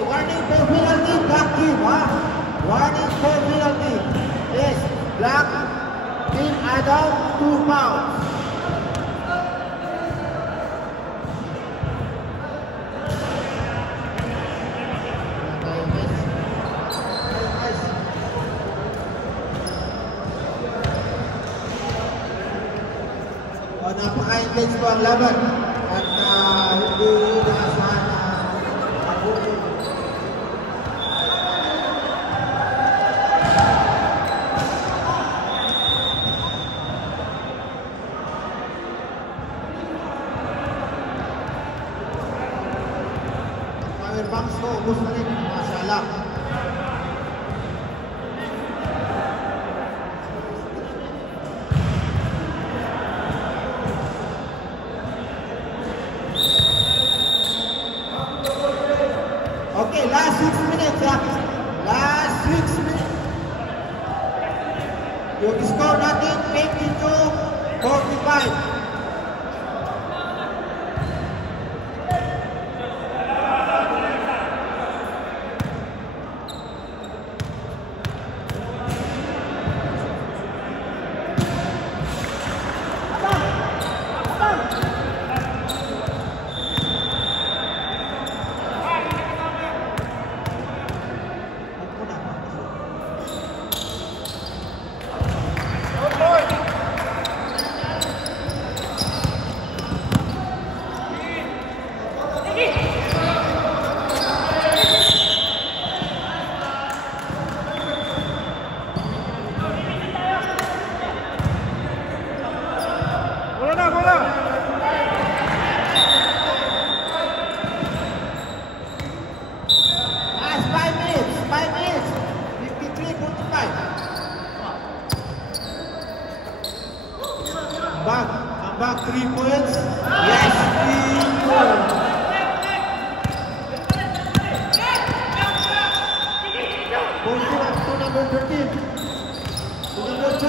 Warning for penalty, black team, Warning for penalty. Yes, black team add-on 2 fouls. Napaka-intense po ang laban at hindi naasahan na Powerbanks ko, ubos na rin, masalah. Okay, last 6 minutes, Last 6 minutes. Yung score natin, 52-45. Back 3 points. Yes, 3 points. Pointing up to number 13. To number 12.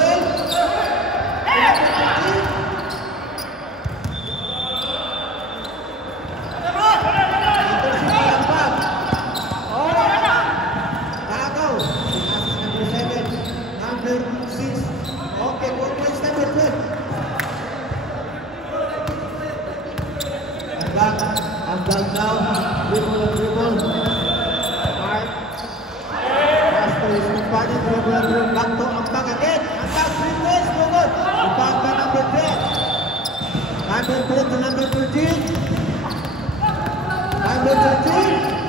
To number 13. Tagaw. Number 7. Number 6. Okay, 4 points, number 12. I'm back now. Dribble. Mark. Pass to his companion. Dribble. Back to ang back again. Ang back 3 points. Good. Back by number 10. Number Number 10 to number 13. Number 13.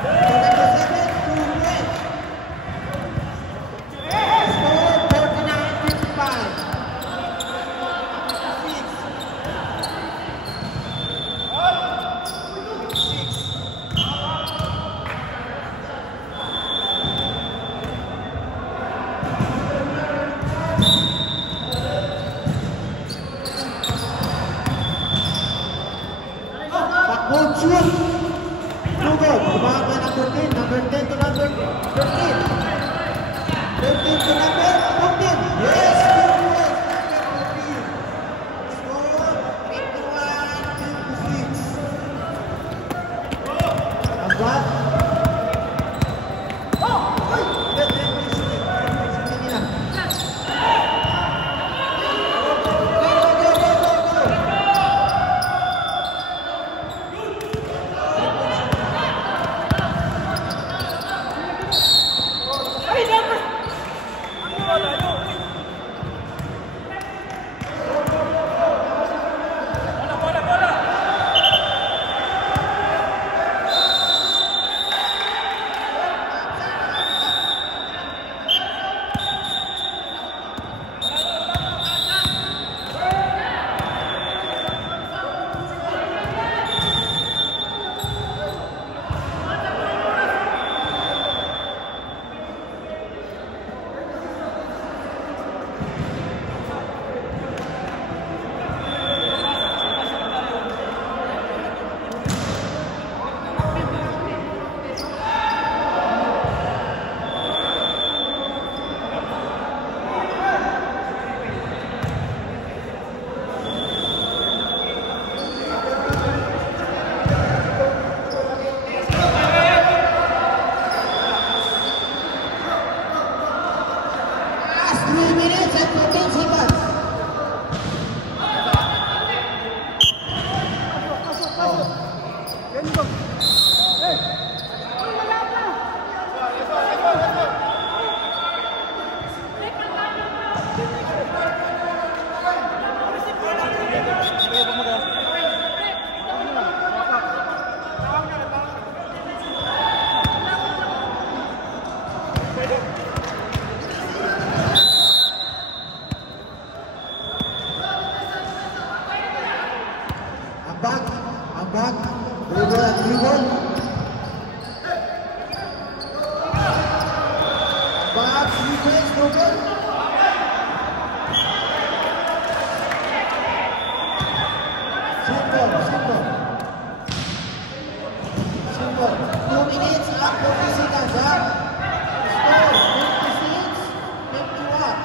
To number 7 to Red. Score 49-55. Backward shoot. No good. Tumawag na number 10. Number 10 to number 13. 13 to number 14. Yes! Good work. Number 14. Score 51-56. Agad. Last 3 minutes and 14 seconds. Abag, dribble at dribble. Abag, defense, dribble. Simple. 2 minutes and 40 seconds, ha? Score, 56-51.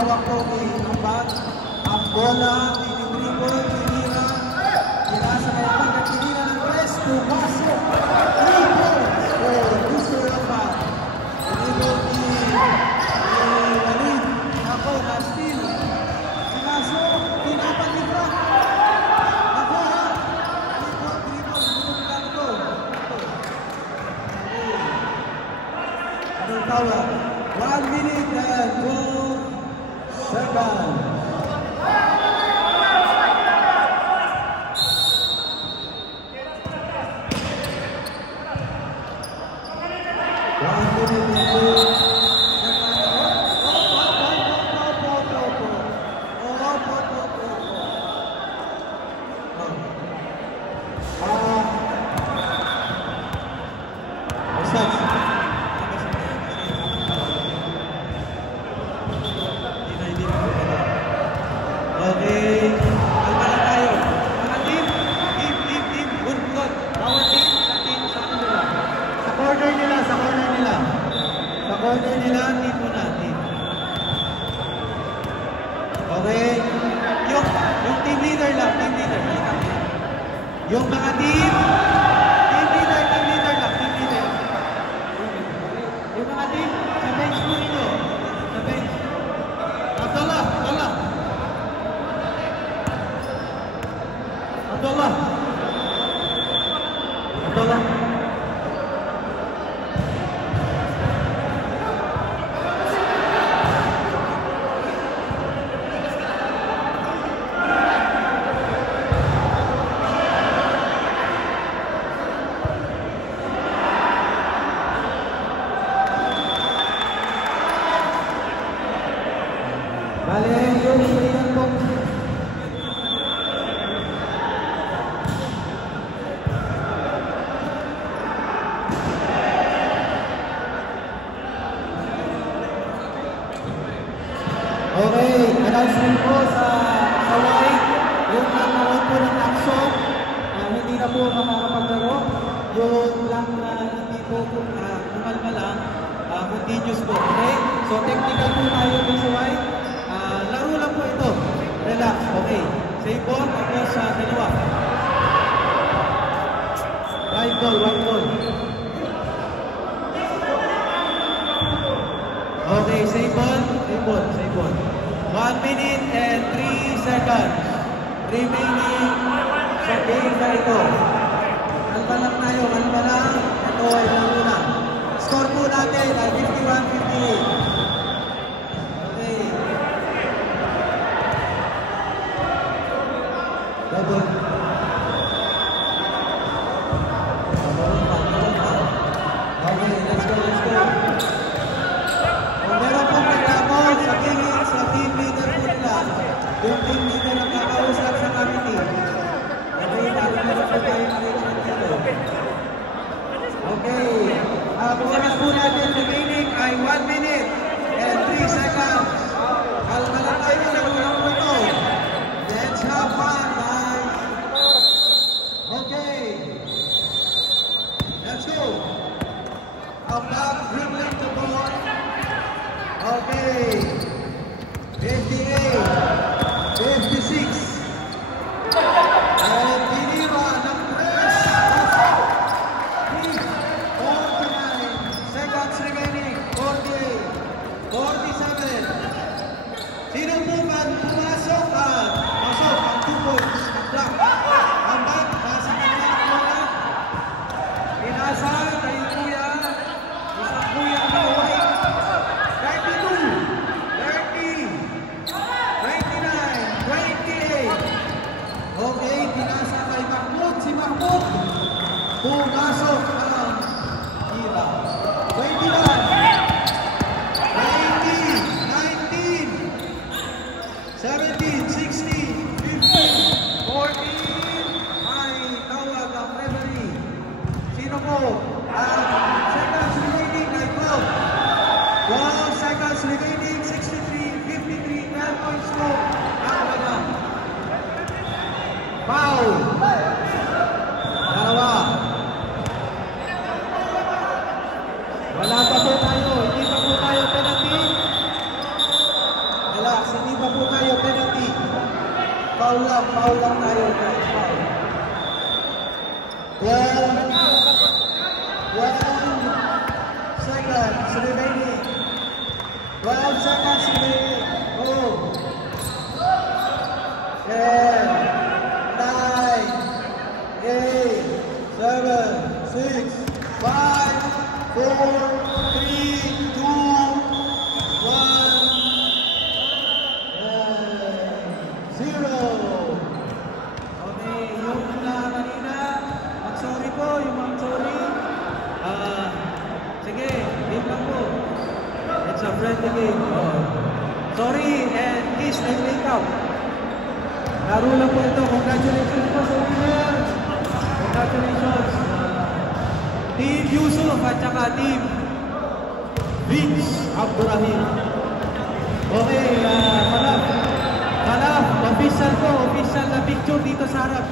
hawak po ni Ambat. Ang bola, dinidribble, tinira. Pinasa kaya pag tinira ng press, pumasok. Dribble! Gusto lang ba? Dribble ni Walid. Ako, na-steal. Pinasok, pinapalibra. Ako ha. Dribble, binubukang ko. Anong tawag? 1 minute and 12 seconds. Yung mga team leader lang, team leader. Yung mga team, sa bench po ninyo. Sa bench. Abdullah. Bale, yung salitan po. Okay, announcement po sa white. Yung nanonood po ng action, hindi na po makakapaglaro. Yung lang na hindi po kumalma lang, continuous po. Okay? So technical po tayo po sa white. Laro lang po ito. Relax. Okay. Save ball. Tapos sa dalawa. White ball. Okay. Save ball. 1 minute and 3 seconds. Remaining sa game na ito. Kalma lang tayo. Ito ay laro na. Score po natin ay 51-58. Okay, let's go. Kung meron pong nagkamot sa team leader po nila, yung team leader ang kakausap sa committee. Okay, meron po tayo arrangement dito. Okay, oras po natin remaining ay 1 minute and 3 seconds. Kalma lang tayo sa kulang po ito. Let's have fun, guys. Okay. Let's go. Abdullah dribbling the ball. Okay. 58. 56. And tinira ng press. 49 seconds remaining. 48. 47. Sino po man pumasok ang 2 points. Ang block. Ang back. Nasa kanya ang bola. Pinasa. Tayo kuya. Isang kuya na white. 32. 30. 29. 28. Okay. Pinasa kay Mahmoud. Si Mahmoud. Pumasok ang hila. 21. 17, 16, 15, 14, ay tawag ang referee. Sino po? Seconds remaining ay 12. 12 seconds remaining, 63, 53, 12 points po. Nakabala. Foul. Dalawa. Wala pa po tayo. Hindi pa po tayo penalty. Wala. Foul lang tayo. Foul. 12 seconds remaining. 12 seconds remaining. Go. 10, 9, 8, 7, 6, 5, 4, 3, 2, 1, 0. Okay, yung kanina, mag-sorry po, yung mag-sorry. Sige, game lang po. It's a friendly game. Sorry, and please, make out. Laro lang po ito. Congratulations po sa winners. Congratulations. Team Yusuf at saka Team Vince Abdurrahim. Okay, Kalaf, official na picture dito sa harap.